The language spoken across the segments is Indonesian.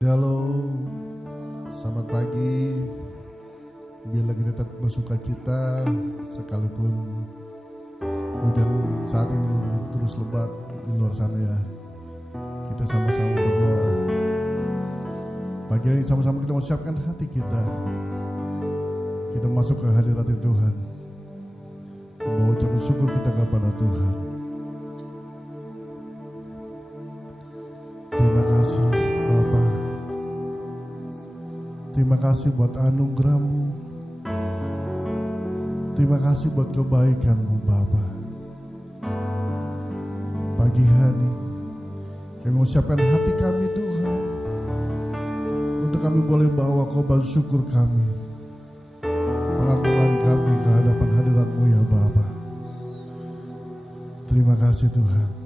Halo, selamat pagi. Bila kita tetap bersuka cita, sekalipun hujan saat ini terus lebat di luar sana ya. Kita sama-sama berdoa. Pagi ini sama-sama kita siapkan hati kita. Kita masuk ke hadirat Tuhan, membawa ucapan syukur kita kepada Tuhan. Terima kasih Bapa. Terima kasih buat anugerah-Mu. Terima kasih buat kebaikan-Mu Bapa. Pagi hari kami mengucapkan hati kami Tuhan, untuk kami boleh bawa korban syukur kami, pengakuan kami ke hadapan hadirat-Mu ya Bapa. Terima kasih Tuhan.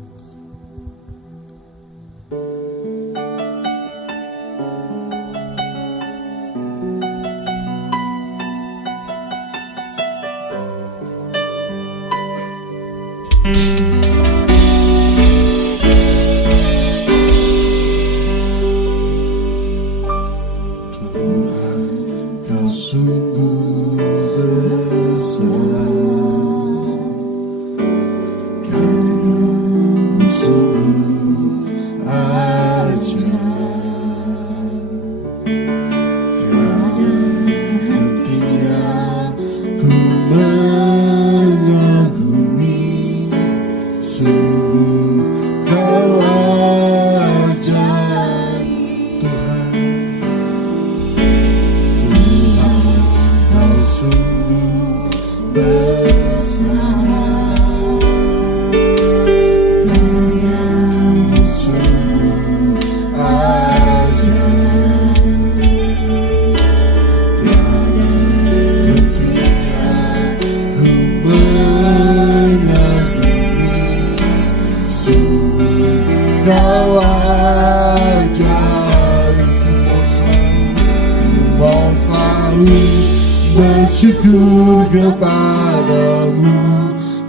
Bersyukur kepadamu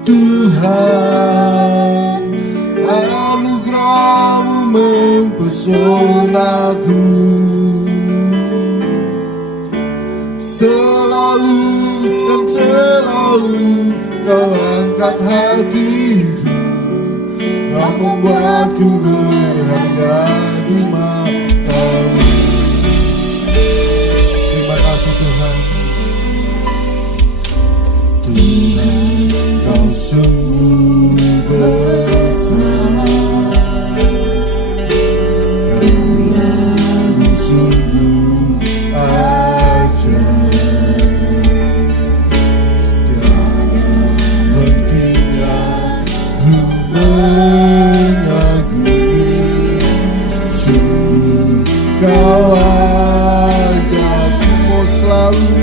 Tuhan, anugerah-Mu mempesonaku. Selalu dan selalu Kau angkat hatiku, Kau membuatku berharga di mata-Mu. Terima kasih Tuhan. Tuhan, Kau sungguh besar, karya-Mu sungguh ajaib. Tiada hentinya ku mengagumi, sungguh Kau ajaib. Mau selalu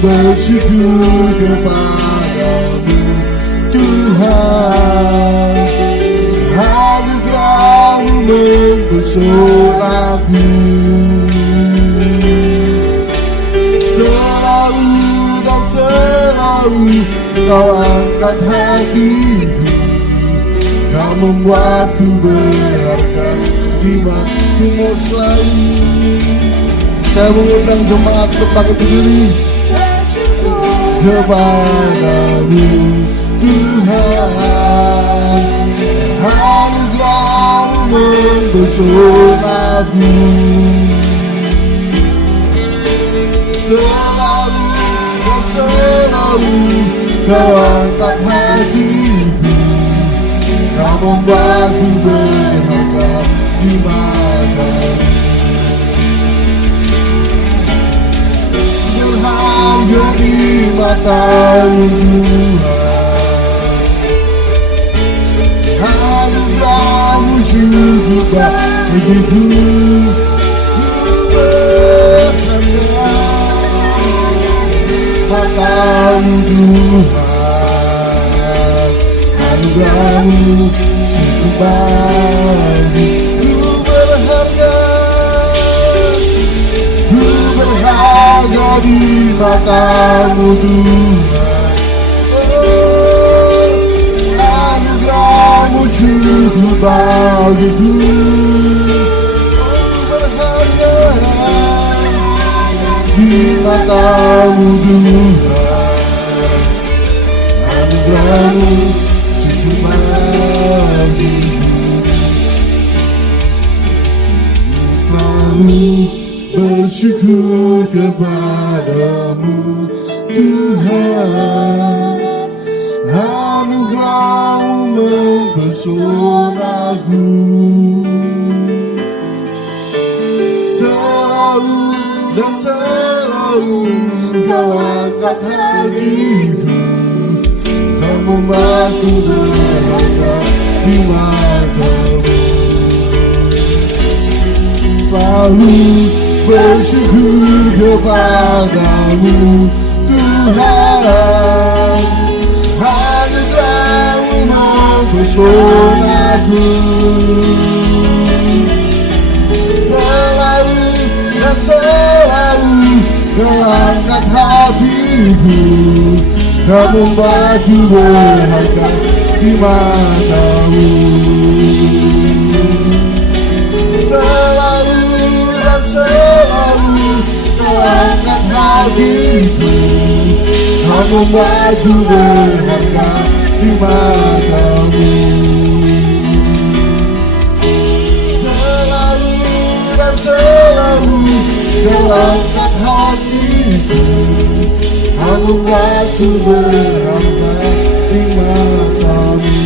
bersyukur kepadamu Tuhan, anugerah-Mu mempesonaku. Selalu dan selalu Kau angkat hatiku, Kau membuatku berharga di mata-Mu. Mau selalu. Saya mengundang jemaat untuk pakai berdiri. Kepadamu Tuhan, anugerah-Mu mempesonaku. Selalu dan selalu Kau angkat hatiku, Kau membuatku berharga di mata-Mu. Berharga di mata-Mu Tuhan, anugerah-Mu cukup bagiku. Berharga mata-Mu Tuhan, anugerah-Mu cukup bagiku. Berharga di mata-Mu Tuhan, anugerah-Mu cukup bagiku. matamu Tuhan, anugerahmu cukup bagiku. Selalu bersyukur kepadamu Tuhan, anugerahmu mempesonaku. Selalu dan selalu kau angkat hatiku, kau membuatku berharga di matamu. Selalu bersyukur kepadamu Tuhan, anugerahmu mempesonaku. Selalu dan selalu kau angkat hatiku, kau membuatku berharga di matamu. Selalu dan selalu kau angkat hatiku, kau membuatku berharga di matamu. Selalu dan selalu kau angkat hatiku, kau membuatku berharga di matamu.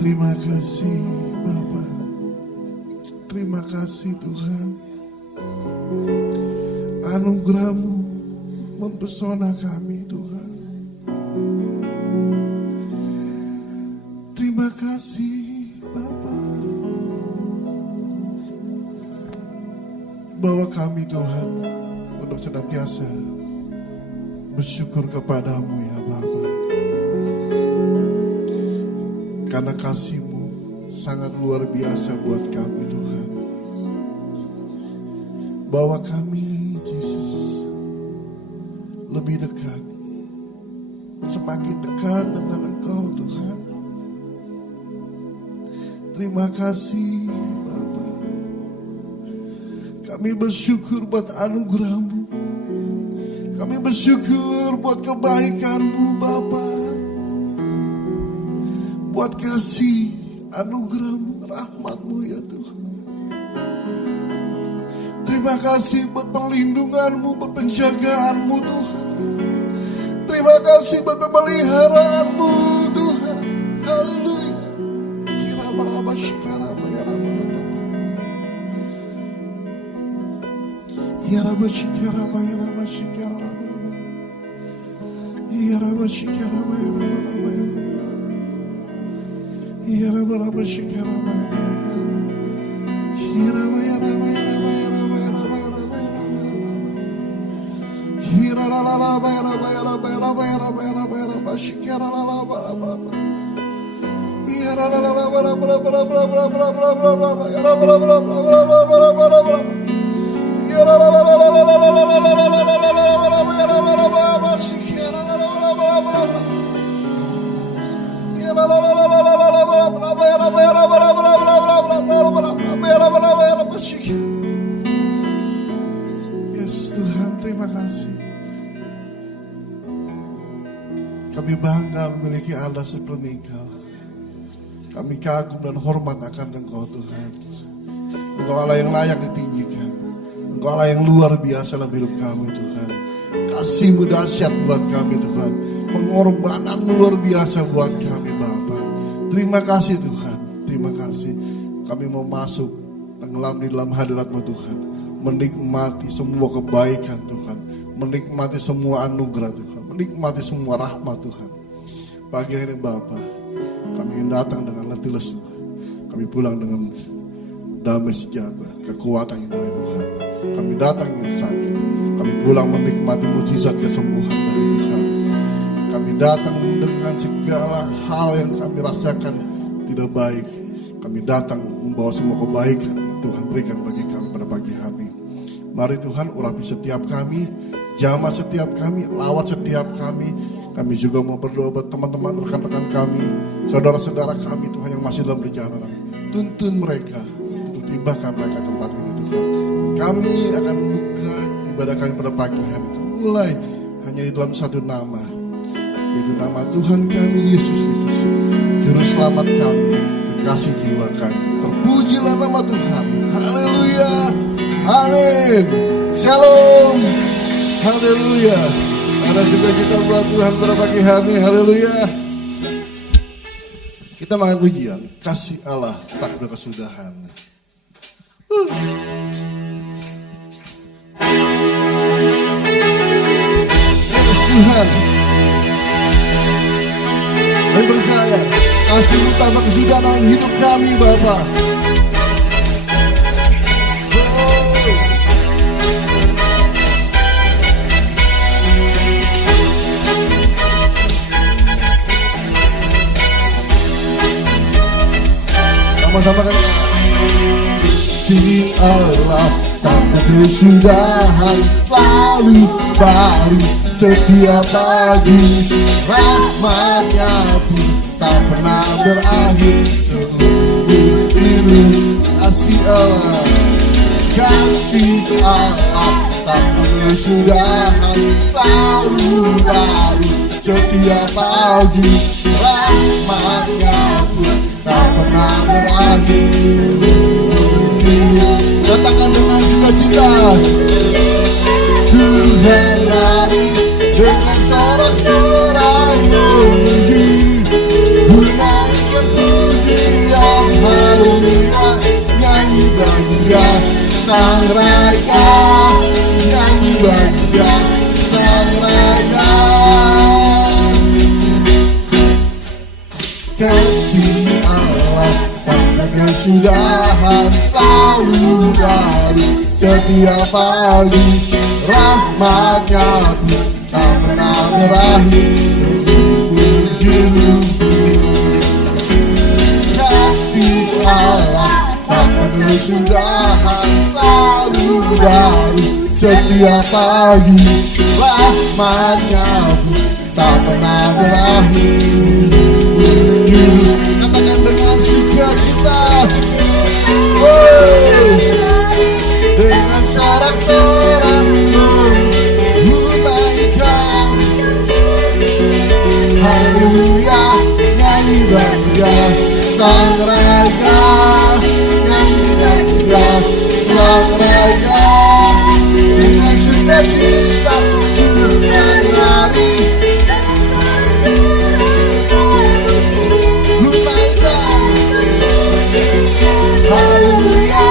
Terima kasih Bapa, terima kasih Tuhan, anugerah-Mu mempesona kami Tuhan. Terima kasih Bapa, bahwa kami Tuhan untuk senantiasa bersyukur kepadamu ya Bapa. Karena kasih-Mu sangat luar biasa buat kami Tuhan. Bawa kami Yesus lebih dekat, semakin dekat dengan Engkau Tuhan. Terima kasih Bapa. Kami bersyukur buat anugerah-Mu. Kami bersyukur buat kebaikan-Mu Bapa. Buat kasih anugerah-Mu, rahmat-Mu ya Tuhan. Terima kasih buat perlindungan-Mu, buat penjagaan-Mu Tuhan. Terima kasih buat pemeliharaan-Mu Tuhan. Haleluya. Ya Rabbi Shikara Baya Rabbi Shikara Rabbi. Ya Rabbi Shikara Baya Rabbi Rabbi. Ya Rabbi Rabbi Shikara Baya Rabbi. Ya Rabbi Ya Rabbi Ya Rabbi Ya Rabbi Ya Rabbi Ya Rabbi. Ya la la la Baya Rabbi Ya Rabbi Ya Rabbi Ya Rabbi Ya Rabbi Ya Rabbi Shikara la la Baya Rabbi. Ya la la la la Baya Rabbi Rabbi Rabbi Rabbi Rabbi Ya Rabbi Rabbi Rabbi Rabbi. Ya la la la la la la la la la la la la la la. Yes Tuhan, terima kasih. Kami bangga memiliki Allah seperti Engkau. Kami kagum dan hormat akan Engkau Tuhan. Engkau Allah yang layak ditinggikan. Engkau Allah yang luar biasa dalam hidup kami Tuhan. Kasih-Mu dahsyat buat kami Tuhan. Pengorbanan-Mu luar biasa buat kami Bapa. Terima kasih Tuhan. Terima kasih. Kami mau masuk tenggelam di dalam hadirat-Mu Tuhan. Menikmati semua kebaikan Tuhan. Menikmati semua anugerah Tuhan. Menikmati semua rahmat Tuhan. Pagi ini Bapa, kami ingin datang dengan letih lesu. Kami pulang dengan damai sejahtera, kekuatan yang dari Tuhan. Kami datang yang sakit, kami pulang menikmati mujizat kesembuhan dari Tuhan. Kami datang dengan segala hal yang kami rasakan tidak baik. Kami datang membawa semua kebaikan yang Tuhan berikan bagi kami pada pagi hari. Mari Tuhan urapi setiap kami, jamah setiap kami, lawat setiap kami. Kami juga mau berdoa buat teman-teman, rekan-rekan kami, saudara-saudara kami Tuhan yang masih dalam perjalanan. Tuntun mereka, tibahkan mereka tempat ini Tuhan. Kami akan buka ibadah kami pada pagi hari itu mulai hanya di dalam satu nama, yaitu nama Tuhan kami Yesus Kristus, Juru Selamat kami, kekasih jiwa kami. Terpujilah nama Tuhan. Haleluya, amin, shalom, haleluya. Ada sukacita buat Tuhan pada pagi hari, haleluya. Kita makan pujian, kasih Allah tak berkesudahan. Yes Tuhan, kami percaya kasih-Mu tanpa kesudahan hidup kami Bapa. Sama-sama kan. Si Allah tanpa kesudahan selalu baru setiap pagi. Rahmat-Nya pun tak pernah berakhir seumur hidup. Kasih Allah, kasih Allah tanpa kesudahan selalu baru setiap pagi. Rahmat-Nya pun tak pernah berakhir seumur hidup. Katakan dengan sukacita, Tuhan lari dengan sorak-sorai memuji, menaikkan pujian harumnya, nyanyi bagi Dia Sang Raja, nyanyi bagi Dia Sang Raja. Kasih Allah tanpa kesudahan selalu baru setiap pagi. Rahmat-Nya pun tak pernah berakhir seumur hidup. Kasih Allah tanpa kesudahan selalu baru setiap pagi. Rahmat-Nya pun tak pernah berakhir seumur hidup. Katakan dengan sukacita, dengan sorak-sorak menaikkan, haleluya, nyanyi bagi Dia Sang Raja, nyanyi bagi Dia Sang Raja. Dengan sukacita Tuhan lari, haleluya,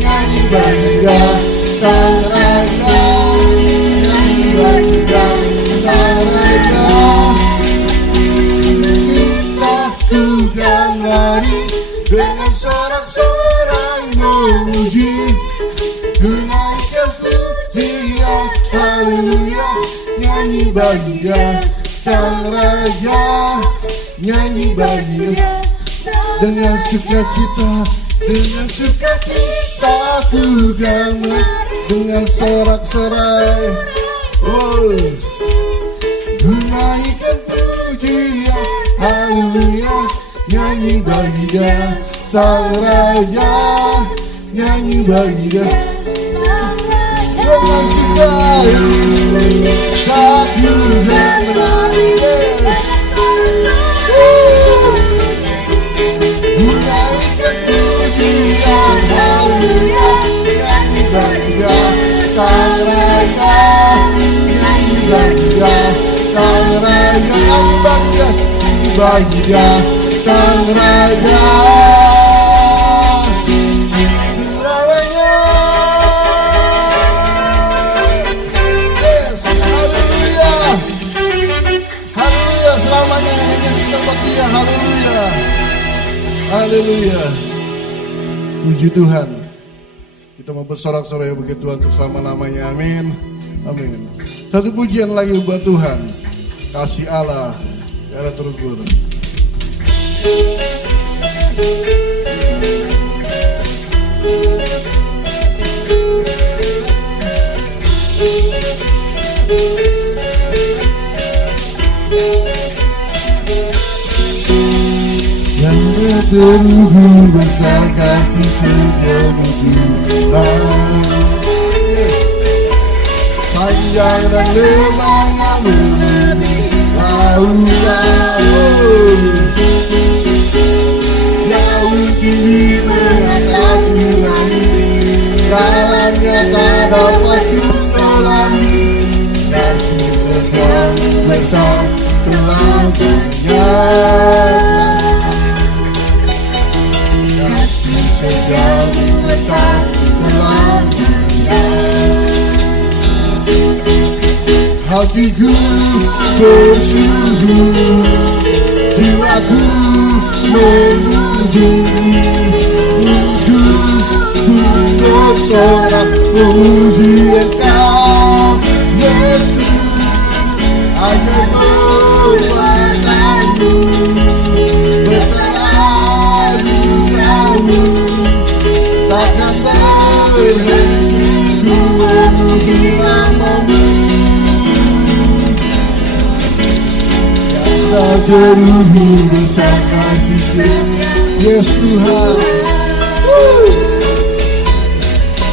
nyanyi bagi Dia Sang Raja. bagi Dia Sang Raja, nyanyi bagi Dia dengan sukacita, dengan sukacita ku damai, dengan sorak-sorai, ku naikkan pujian, haleluya, nyanyi bagi Dia Sang Raja, nyanyi bagi Dia dengan sukacita ku damai, yes. Naikkan pujian, haleluya, nyanyi bagi Dia Sang Raja, nyanyi bagi Dia Sang Raja, nyanyi bagi Dia, nyanyi bagi Dia Sang Raja selamanya. Yes, haleluya, haleluya, selamanya nyanyian kita bagi Dia, haleluya. Haleluya. Puji Tuhan. Kita mau bersorak-sorai bagi Tuhan untuk selama-lamanya. Amin. Amin. Satu pujian lagi buat Tuhan. Kasih Allah tiada terukur. Terukur besar kasih setiamu Tuhan, yes. Panjang dan lebarnya melebihi lautan, jauh tinggi mengatasi langit, dalamnya tak dapat kuselami. Kasih setiamu besar selamanya, setiamu besar selamanya. Hatiku bersyukur, jiwaku memuji, mulutku pun bersorak memuji Engkau, Yesus. Ajaib perbuatanmu, besar anugerahmu, takkan berhenti ku memuji nama-Mu. Karena terukur besar kasih setia-Mu, yes Tuhan.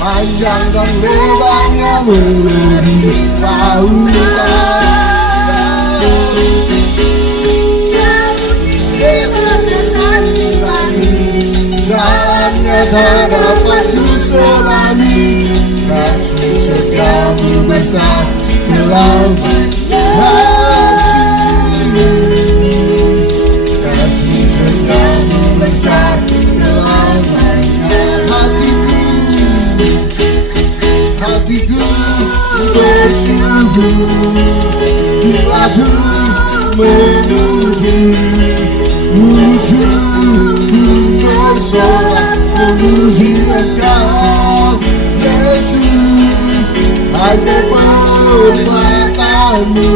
Panjang dan lebarnya melebihi lautan, yes. Dalamnya tak dapat kuselami. Kasih setiamu besar selamanya. Kasih setiamu besar selamanya. Hatiku bersyukur, jiwaku memuji, mulutku pun bersorak memuji Engkau, Yesus. Ajaib perbuatanmu,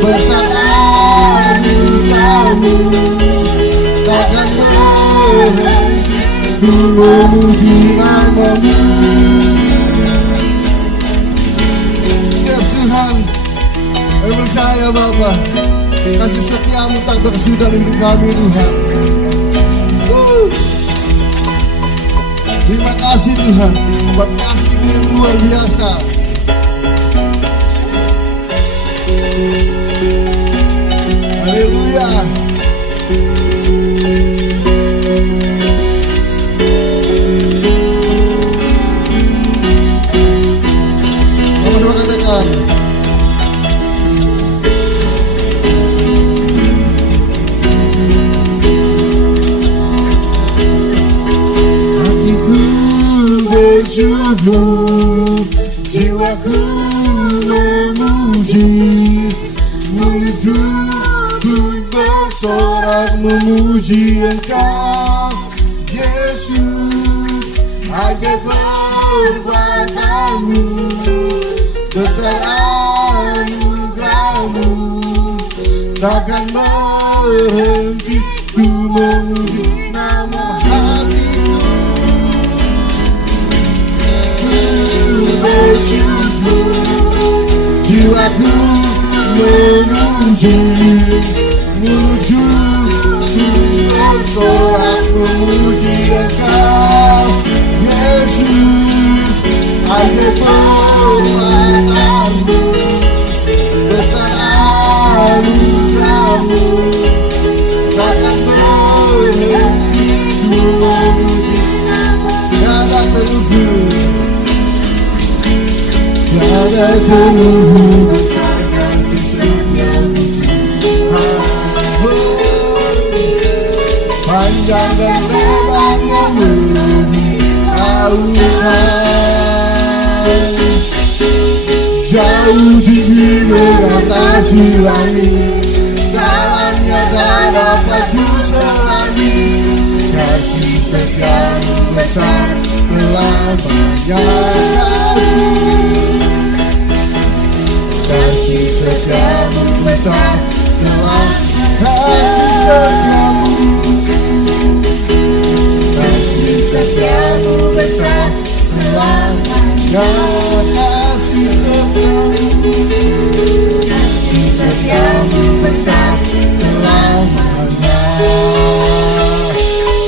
besar anugerahmu, takkan berhenti ku memuji nama-Mu. Yes Tuhan, kami percaya Bapa, kasih setiamu tak berkesudahan hidup kami Tuhan. Terima kasih Tuhan buat kasih-Mu yang luar biasa. Haleluya. Sama-sama katakan. Bersyukur, jiwaku memuji, mulutku pun bersorak memuji Engkau, Yesus. Ajaib perbuatanmu, besar anugerah takkan berhenti ku memuji nama hatiku. Ku bersyukur, jiwaku memuji, mulutku ku bersorak memuji Engkau Yesus. Ajaib perbuatanmu, besar anugerahmu, takkan berhenti ku memuji. Tiada terukur, tiada terukur besar kasih setiamu. Panjang dan lebarnya melebihi lautan, jauh tinggi mengatasi langit, dalamnya tak dapat ku selami. Kasih setiamu besar selamanya. Kasih setiamu besar selamanya. Kasih setiamu, kasih setiamu besar selamanya. Kasih setiamu besar selamanya.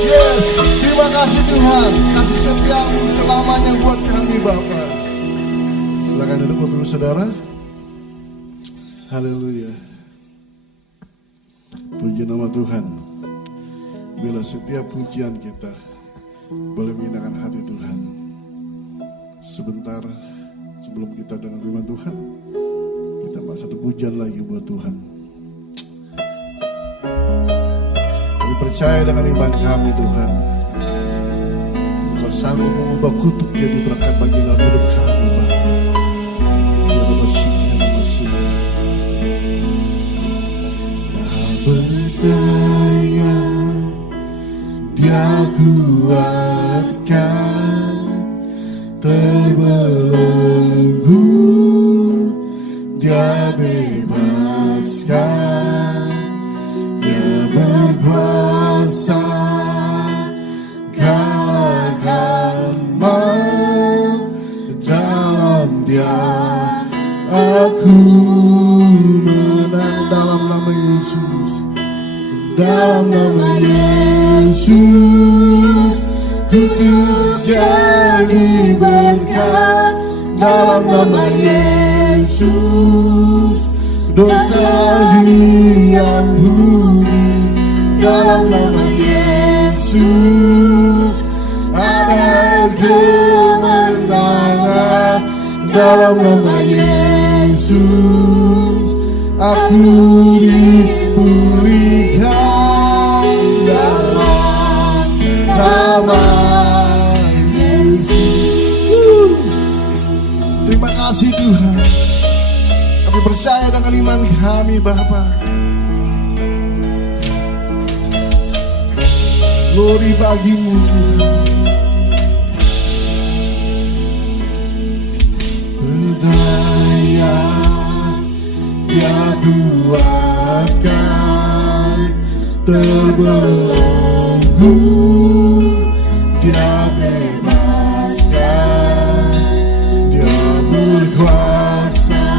Yes, terima kasih Tuhan, kasih setiamu selamanya buat kami Bapa. Silakan duduk Bapak Saudara. Haleluya. Puji nama Tuhan. Bila setiap pujian kita boleh menyenangkan hati Tuhan. Sebentar sebelum kita dengar firman Tuhan, kita mau satu pujian lagi buat Tuhan. Kami percaya dengan iman kami Tuhan, Engkau sanggup mengubah kutuk jadi berkat bagi dalam hidup kami Bapa. Ya Rabbi, tak berdaya Dia kuatkan, terbelenggu Dia bebaskan, Dia berkuasa kalahkan maut. Dalam Dia aku menang. Dalam nama Yesus, dalam nama Yesus ku terjadi berkat. Dalam nama Yesus dosa diampuni. Dalam nama Yesus ada kemenangan. Dalam nama Yesus aku dipulihkan. Dalam nama Yesus. Terima kasih Tuhan. Kami percaya dengan iman kami Bapa. Glory bagimu Tuhan. Berdaya Dia kuatkan, terbelenggu Dia bebaskan, Dia berkuasa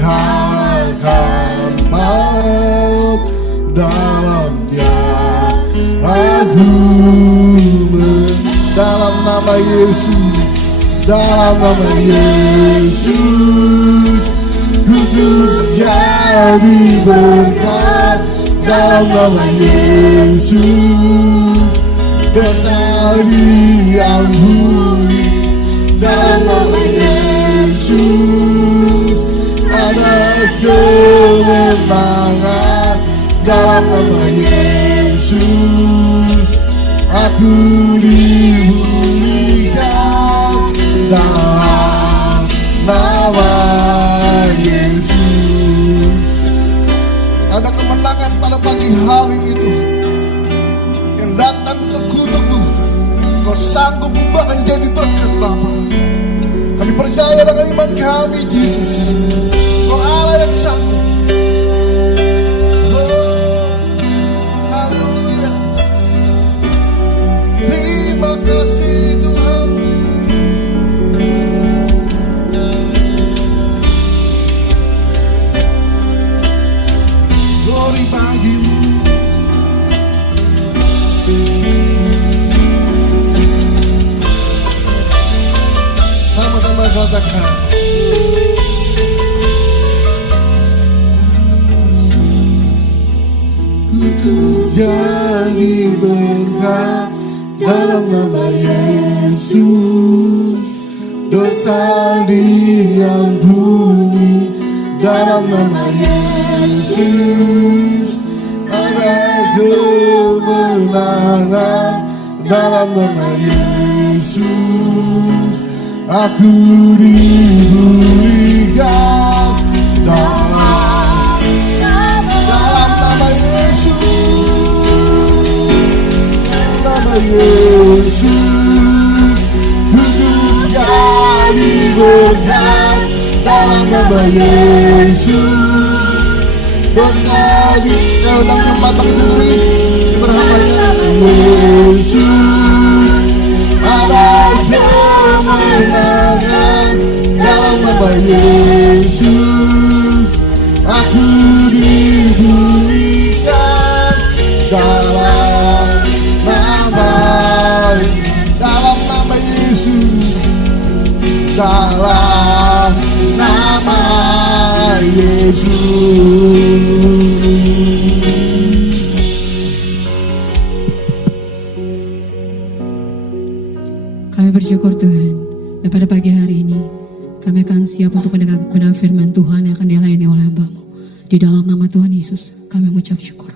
kalahkan maut. Dalam Dia aku dalam nama Yesus, dalam nama Yesus ku terjadi berkat. Dalam nama Yesus dosa diampuni. Dalam nama Yesus ada kemenangan. Dalam nama Yesus aku dipulihkan. Dalam nama Yesus ada kemenangan pada pagi hari itu yang datang ke kutuk Tuhan. Kau sanggup bahkan jadi berkat Bapa. Kami percaya dengan iman kami Yesus, Kau Allah yang sanggup. glory bagimu. Sama-sama katakan. Ku jadi berkat dalam nama Yesus, dosa diampuni dalam nama Yesus, ada kemenangan dalam nama Yesus. Aku dipulihkan dalam nama Yesus, nama Yesus. Ku jadi berkat dalam nama Yesus, dosa saya undang jemaat berdiri berhamanya Yesus, ada kemenangan dalam nama Yesus. Aku dipulihkan dalam nama Yesus, dalam nama Yesus. Kami bersyukur Tuhan, dan pada pagi hari ini kami akan siap untuk mendengar kebenaran firman Tuhan yang akan dilayani oleh hamba-Mu. Di dalam nama Tuhan Yesus kami mengucap syukur.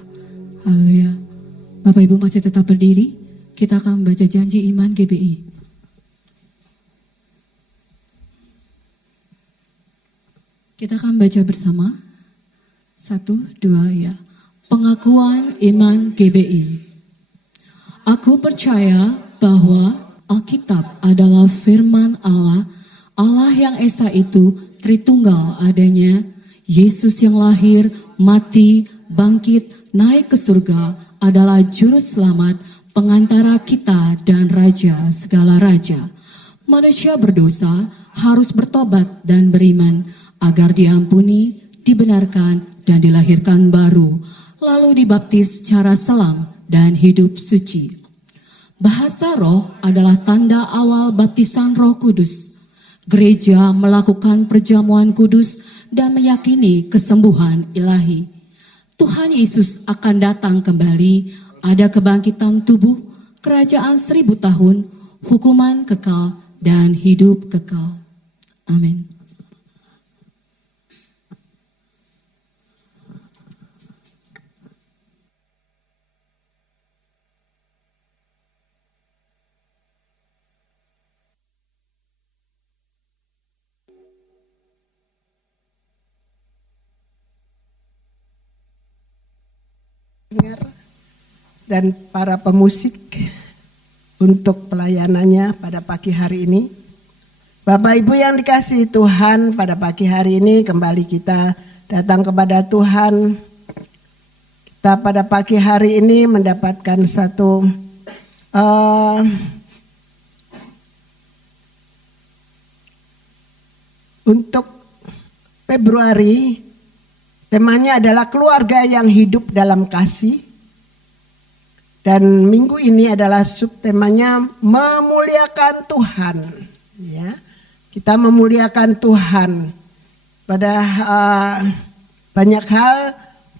Haleluya. Bapak Ibu masih tetap berdiri, kita akan membaca janji iman GBI. Kita akan baca bersama. 1, 2, ya. Pengakuan iman GBI. Aku percaya bahwa Alkitab adalah firman Allah, Allah yang Esa itu Tritunggal adanya, Yesus yang lahir, mati, bangkit, naik ke surga adalah juru selamat, pengantara kita dan raja segala raja. Manusia berdosa harus bertobat dan beriman agar diampuni, dibenarkan dan dilahirkan baru, lalu dibaptis secara selam dan hidup suci. Bahasa roh adalah tanda awal baptisan Roh Kudus. Gereja melakukan perjamuan kudus dan meyakini kesembuhan ilahi. Tuhan Yesus akan datang kembali, ada kebangkitan tubuh, kerajaan 1000 tahun, hukuman kekal dan hidup kekal. Amin. Dan para pemusik untuk pelayanannya pada pagi hari ini. Bapak Ibu yang dikasihi Tuhan, pada pagi hari ini kembali kita datang kepada Tuhan. Kita pada pagi hari ini mendapatkan satu untuk Februari, temanya adalah keluarga yang hidup dalam kasih. Dan minggu ini adalah subtemanya memuliakan Tuhan. Ya, kita memuliakan Tuhan. Pada banyak hal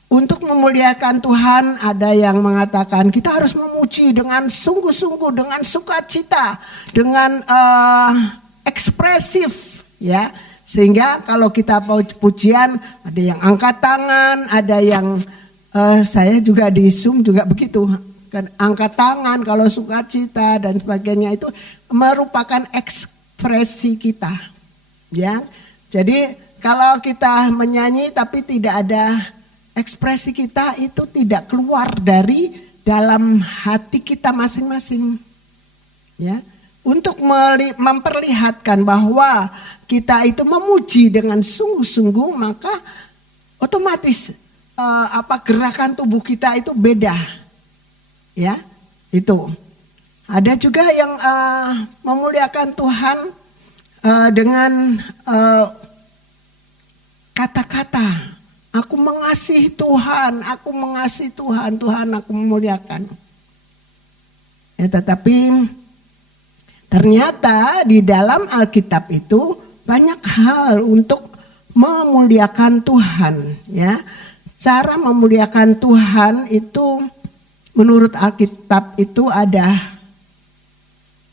untuk memuliakan Tuhan, ada yang mengatakan kita harus memuji dengan sungguh-sungguh, dengan sukacita, dengan ekspresif, ya. Sehingga kalau kita pujian, ada yang angkat tangan, ada yang saya juga di Zoom juga begitu. Angkat tangan kalau sukacita dan sebagainya, itu merupakan ekspresi kita, ya. Jadi kalau kita menyanyi tapi tidak ada ekspresi kita, itu tidak keluar dari dalam hati kita masing-masing, ya. Untuk memperlihatkan bahwa kita itu memuji dengan sungguh-sungguh, maka otomatis gerakan tubuh kita itu beda. Ya, itu. Ada juga yang memuliakan Tuhan dengan kata-kata Aku mengasihi Tuhan, Tuhan aku memuliakan. Ya, tetapi ternyata di dalam Alkitab itu banyak hal untuk memuliakan Tuhan. Ya, cara memuliakan Tuhan itu menurut Alkitab itu ada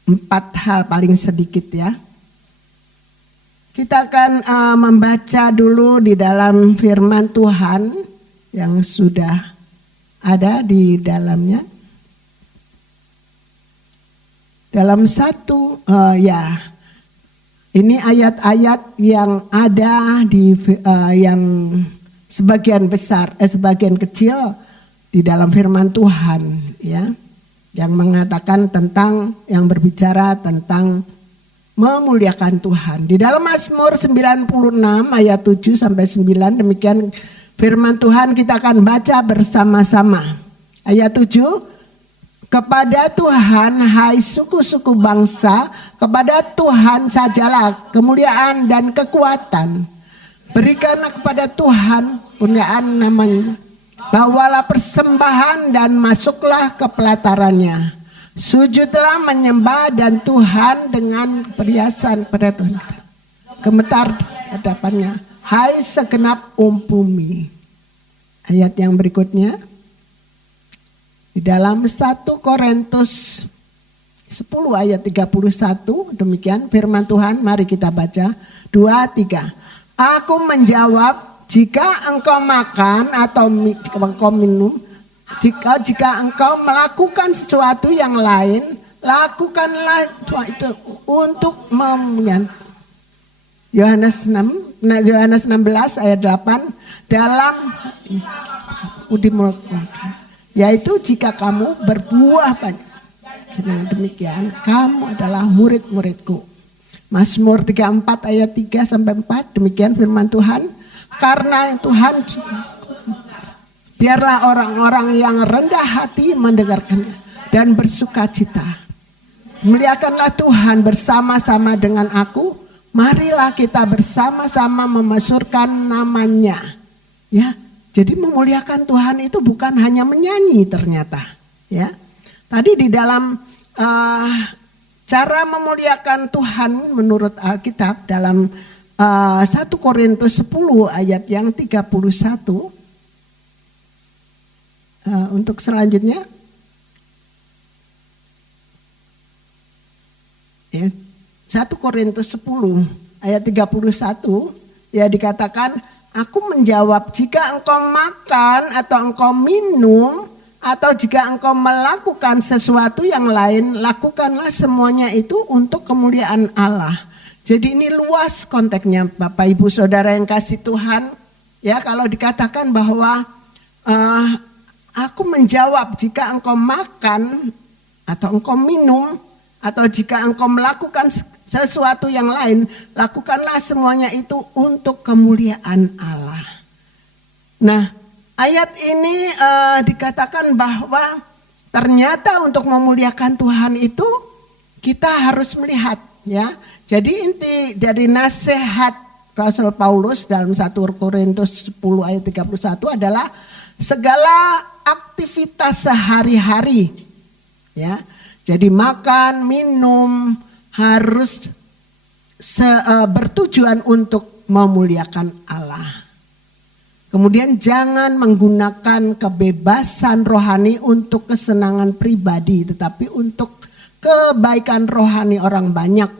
4 hal paling sedikit ya. Kita akan membaca dulu di dalam firman Tuhan yang sudah ada di dalamnya. Dalam ini ayat-ayat yang ada di yang sebagian kecil di dalam firman Tuhan ya, yang mengatakan tentang, yang berbicara tentang memuliakan Tuhan. Di dalam Mazmur 96 ayat 7 sampai 9 demikian firman Tuhan, kita akan baca bersama-sama. Ayat 7, kepada Tuhan hai suku-suku bangsa, kepada Tuhan sajalah kemuliaan dan kekuatan. Berikanlah kepada Tuhan kemuliaan namanya. Bawalah persembahan dan masuklah ke pelatarannya. Sujudlah menyembah dan Tuhan dengan perhiasan pada Tuhan. Gemetar di hadapannya, hai segenap bumi. Ayat yang berikutnya di dalam 1 Korintus 10 ayat 31 demikian firman Tuhan, mari kita baca 2, 3. Aku menjawab, jika engkau makan atau engkau minum, jika engkau melakukan sesuatu yang lain, lakukanlah itu untuk memuliakan. Yohanes 16 ayat 8, dalam aku dimulakan, yaitu jika kamu berbuah banyak, dengan demikian kamu adalah murid-muridku. Mazmur 34 ayat 3 sampai 4 demikian firman Tuhan, karena Tuhan juga biarlah orang-orang yang rendah hati mendengarkannya dan bersuka cita. Muliakanlah Tuhan bersama-sama dengan aku. Marilah kita bersama-sama memasyurkan namanya. Ya, jadi memuliakan Tuhan itu bukan hanya menyanyi ternyata. Ya, tadi di dalam cara memuliakan Tuhan menurut Alkitab dalam 1 Korintus 10 ayat yang 31. Untuk selanjutnya ya, 1 Korintus 10 ayat 31 ya dikatakan, aku menjawab, jika engkau makan atau engkau minum atau jika engkau melakukan sesuatu yang lain, lakukanlah semuanya itu untuk kemuliaan Allah. Jadi ini luas konteksnya Bapak Ibu Saudara yang kasih Tuhan. Ya, kalau dikatakan bahwa aku menjawab, jika engkau makan atau engkau minum atau jika engkau melakukan sesuatu yang lain, lakukanlah semuanya itu untuk kemuliaan Allah. Nah, ayat ini dikatakan bahwa ternyata untuk memuliakan Tuhan itu kita harus melihat ya. Jadi dari nasihat Rasul Paulus dalam 1 Korintus 10 ayat 31 adalah segala aktivitas sehari-hari ya. Jadi makan, minum harus bertujuan untuk memuliakan Allah. Kemudian jangan menggunakan kebebasan rohani untuk kesenangan pribadi, tetapi untuk kebaikan rohani orang banyak.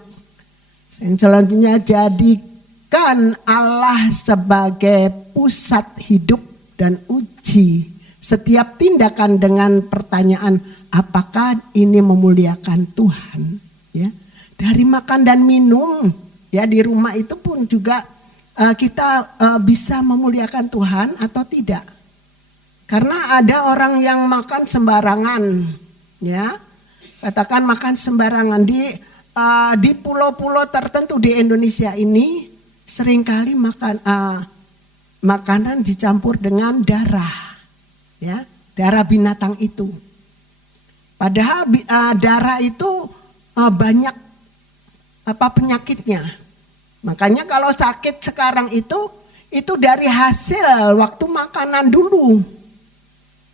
Selanjutnya, jadikan Allah sebagai pusat hidup dan uji setiap tindakan dengan pertanyaan, apakah ini memuliakan Tuhan? Ya, dari makan dan minum, ya di rumah itu pun juga kita bisa memuliakan Tuhan atau tidak. Karena ada orang yang makan sembarangan, ya, katakan makan sembarangan di pulau-pulau tertentu di Indonesia ini seringkali makanan dicampur dengan darah, ya, darah binatang itu. Padahal darah itu banyak penyakitnya. Makanya kalau sakit sekarang itu itu dari hasil waktu makanan dulu.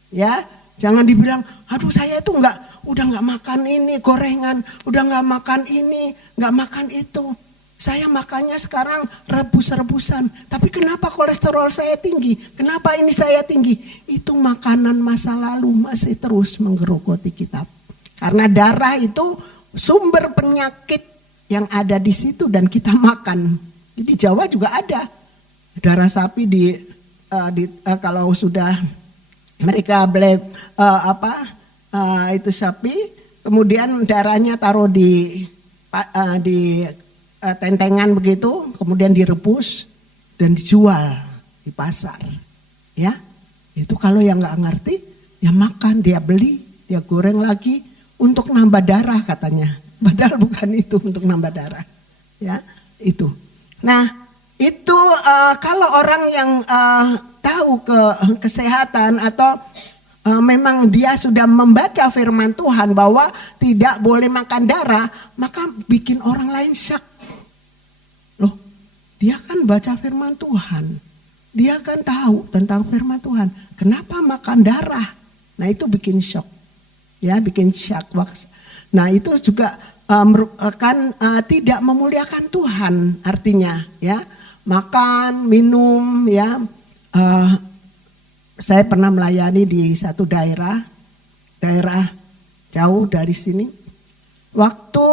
Ya, jangan dibilang, aduh saya itu udah nggak makan ini gorengan, udah nggak makan ini, nggak makan itu. Saya makannya sekarang rebus-rebusan. Tapi kenapa kolesterol saya tinggi? Kenapa ini saya tinggi? Itu makanan masa lalu masih terus menggerogoti kita. Karena darah itu sumber penyakit yang ada di situ dan kita makan. Di Jawa juga ada darah sapi kalau sudah mereka beli itu sapi, kemudian darahnya taruh di tentengan begitu, kemudian direbus dan dijual di pasar. Ya, itu kalau yang nggak ngerti, ya makan, dia beli, dia goreng lagi untuk nambah darah katanya. Padahal bukan itu untuk nambah darah. Ya, itu. Nah, itu kalau orang yang tahu kesehatan atau memang dia sudah membaca firman Tuhan bahwa tidak boleh makan darah, maka bikin orang lain syak. Loh, dia kan baca firman Tuhan. Dia kan tahu tentang firman Tuhan. Kenapa makan darah? Nah, itu bikin shock. Ya, bikin syak. Nah, itu juga tidak memuliakan Tuhan artinya, ya. Makan, minum, ya. Saya pernah melayani di satu daerah jauh dari sini. Waktu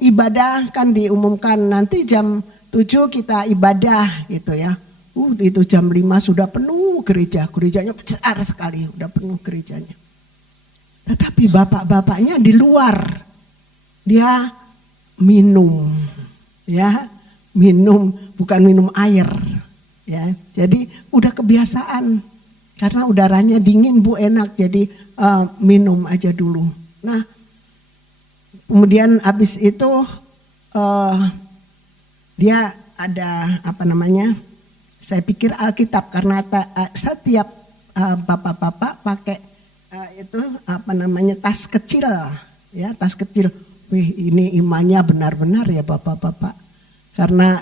ibadah kan diumumkan nanti jam 7 kita ibadah gitu ya. Itu jam 5 sudah penuh gerejanya besar sekali, udah penuh gerejanya. Tetapi bapak-bapaknya di luar, dia minum, ya, minum bukan minum air, ya. Jadi udah kebiasaan karena udaranya dingin Bu, enak, jadi minum aja dulu. Nah, kemudian habis itu dia ada saya pikir Alkitab karena setiap bapak-bapak pakai tas kecil, ya, tas kecil. Wih, ini imannya benar-benar ya bapak-bapak, karena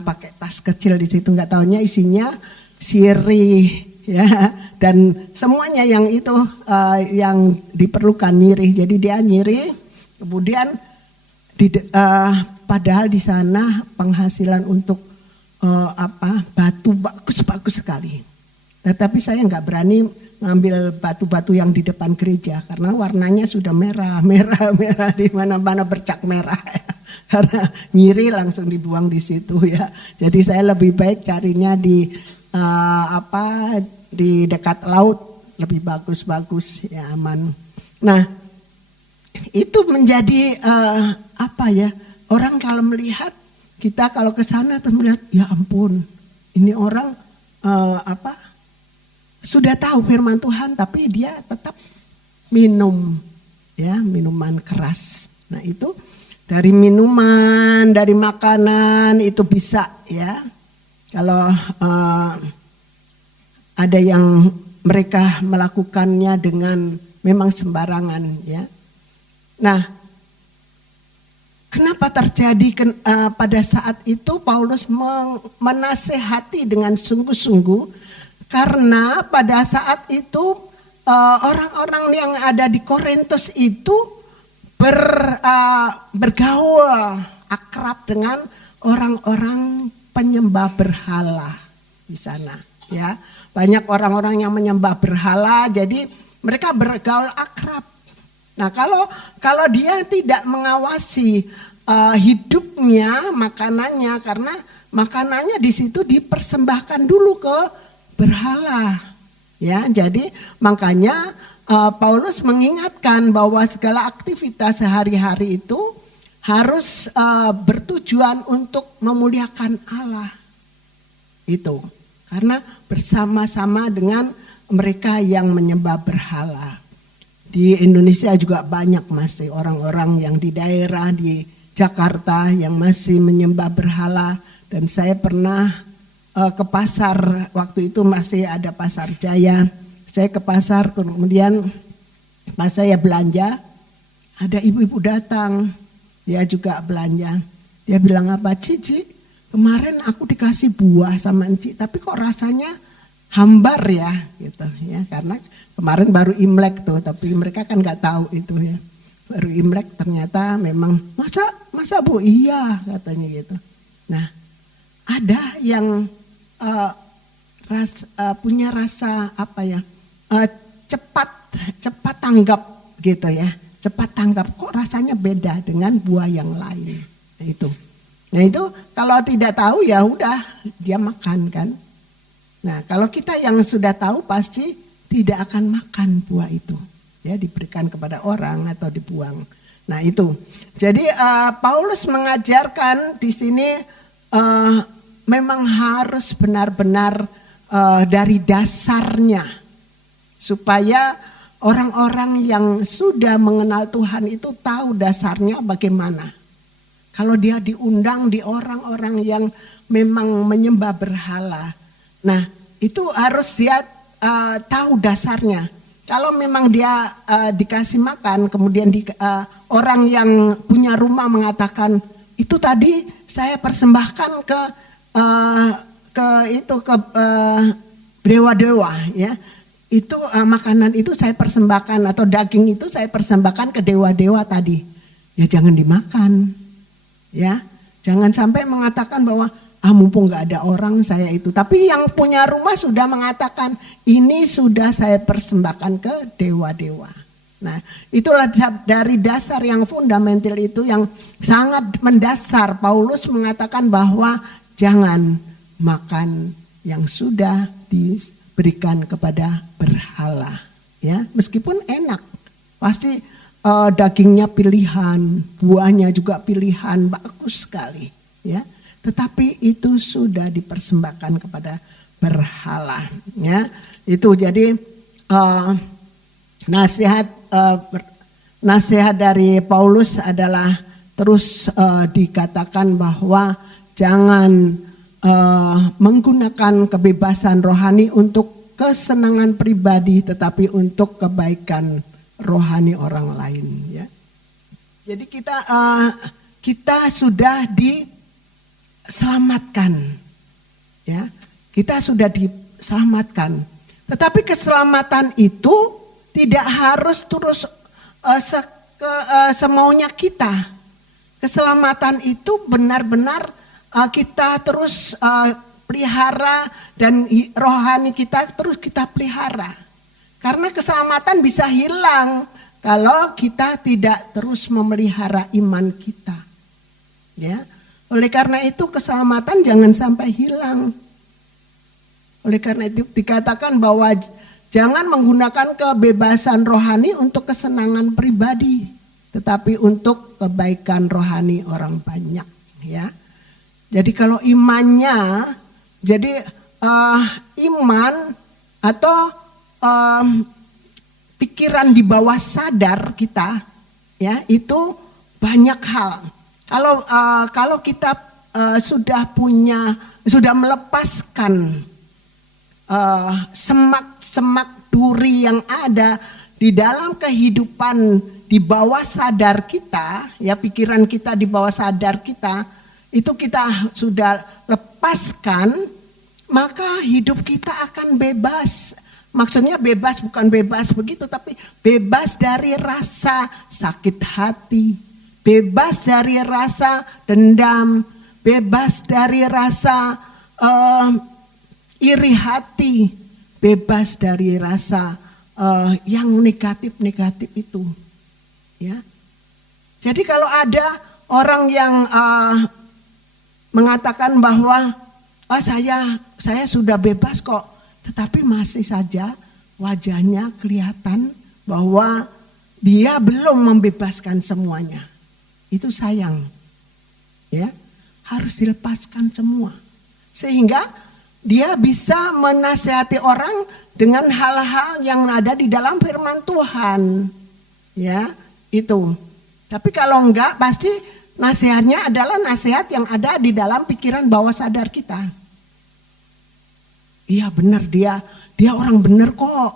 pakai tas kecil di situ, nggak taunya isinya sirih, ya, dan semuanya yang itu yang diperlukan, nyirih. Jadi dia nyirih, kemudian padahal di sana penghasilan untuk batu bagus sekali. Tetapi saya nggak berani ngambil batu-batu yang di depan gereja karena warnanya sudah merah di mana-mana bercak merah. Karena nyiri langsung dibuang di situ, ya. Jadi saya lebih baik carinya di dekat laut, lebih bagus-bagus, ya, aman. Nah, itu menjadi orang kalau melihat kita, kalau ke sana terus melihat, ya ampun, ini orang sudah tahu firman Tuhan tapi dia tetap minum, ya, minuman keras. Nah, itu dari minuman, dari makanan itu bisa, ya. Kalau ada yang mereka melakukannya dengan memang sembarangan, ya. Nah, kenapa terjadi pada saat itu Paulus menasehati dengan sungguh-sungguh? Karena pada saat itu orang-orang yang ada di Korintus itu bergaul akrab dengan orang-orang penyembah berhala di sana, ya. Banyak orang-orang yang menyembah berhala, jadi mereka bergaul akrab. Nah, kalau dia tidak mengawasi hidupnya, makanannya, karena makanannya di situ dipersembahkan dulu ke berhala, ya. Jadi makanya Paulus mengingatkan bahwa segala aktivitas sehari-hari itu harus bertujuan untuk memuliakan Allah. Itu karena bersama-sama dengan mereka yang menyembah berhala. Di Indonesia juga banyak masih orang-orang yang di daerah di Jakarta yang masih menyembah berhala. Dan saya pernah ke pasar, waktu itu masih ada Pasar Jaya. Saya ke pasar, kemudian pas saya belanja, ada ibu-ibu datang, dia juga belanja. Dia bilang apa, Cici, kemarin aku dikasih buah sama Enci, tapi kok rasanya hambar ya gitu ya, karena kemarin baru Imlek tuh, tapi mereka kan nggak tahu itu ya, baru Imlek ternyata memang masa Bu, iya katanya gitu. Nah, ada yang punya rasa apa ya, cepat tanggap gitu ya, cepat tanggap, kok rasanya beda dengan buah yang lain. Nah itu kalau tidak tahu ya udah dia makan kan. Nah kalau kita yang sudah tahu pasti tidak akan makan buah itu. Ya diberikan kepada orang atau dibuang. Nah itu. Jadi Paulus mengajarkan di sini memang harus benar-benar dari dasarnya. Supaya orang-orang yang sudah mengenal Tuhan itu tahu dasarnya bagaimana. Kalau dia diundang di orang-orang yang memang menyembah berhala. Nah itu harus dia tahu dasarnya. Kalau memang dia dikasih makan, kemudian orang yang punya rumah mengatakan, itu tadi saya persembahkan ke dewa-dewa ya. Itu makanan itu saya persembahkan atau daging itu saya persembahkan ke dewa-dewa tadi. Ya jangan dimakan. Ya, jangan sampai mengatakan bahwa mumpung nggak ada orang saya itu. Tapi yang punya rumah sudah mengatakan ini sudah saya persembahkan ke dewa-dewa. Nah, itulah dari dasar yang fundamental itu yang sangat mendasar. Paulus mengatakan bahwa jangan makan yang sudah diberikan kepada berhala. Ya, meskipun enak, pasti dagingnya pilihan, buahnya juga pilihan, bagus sekali, ya. Tetapi itu sudah dipersembahkan kepada berhala, ya. Itu jadi nasihat dari Paulus adalah terus dikatakan bahwa jangan menggunakan kebebasan rohani untuk kesenangan pribadi, tetapi untuk kebaikan rohani orang lain ya. Jadi kita sudah diselamatkan ya. Kita sudah diselamatkan. Tetapi keselamatan itu tidak harus terus semaunya kita. Keselamatan itu benar-benar kita terus pelihara dan rohani kita terus kita pelihara. Karena keselamatan bisa hilang kalau kita tidak terus memelihara iman kita. Ya. Oleh karena itu keselamatan jangan sampai hilang. Oleh karena itu dikatakan bahwa jangan menggunakan kebebasan rohani untuk kesenangan pribadi, tetapi untuk kebaikan rohani orang banyak. Ya. Jadi kalau imannya, jadi iman atau pikiran di bawah sadar kita ya itu banyak hal. Kalau kita sudah melepaskan semak duri yang ada di dalam kehidupan di bawah sadar kita, ya pikiran kita di bawah sadar kita, itu kita sudah lepaskan, maka hidup kita akan bebas. Maksudnya bebas bukan bebas begitu, tapi bebas dari rasa sakit hati, bebas dari rasa dendam, bebas dari rasa iri hati, bebas dari rasa yang negatif-negatif itu. Ya. Jadi kalau ada orang yang mengatakan bahwa saya sudah bebas kok, tetapi masih saja wajahnya kelihatan bahwa dia belum membebaskan semuanya. Itu sayang. Ya, harus dilepaskan semua. Sehingga dia bisa menasihati orang dengan hal-hal yang ada di dalam firman Tuhan. Ya, itu. Tapi kalau enggak pasti nasihatnya adalah nasihat yang ada di dalam pikiran bawah sadar kita. Iya benar dia orang benar kok,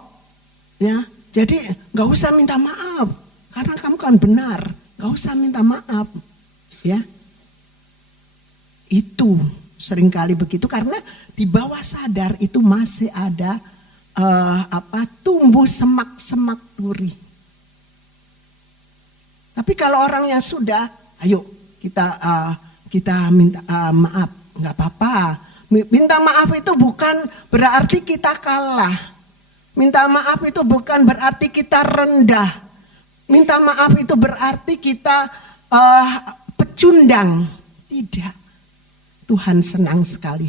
ya. Jadi nggak usah minta maaf karena kamu kan benar, nggak usah minta maaf, ya. Itu Seringkali begitu karena di bawah sadar itu masih ada tumbuh semak-semak duri. Tapi kalau orang yang sudah, ayo kita minta maaf, nggak apa-apa. Minta maaf itu bukan berarti kita kalah. Minta maaf itu bukan berarti kita rendah. Minta maaf itu berarti kita pecundang. Tidak. Tuhan senang sekali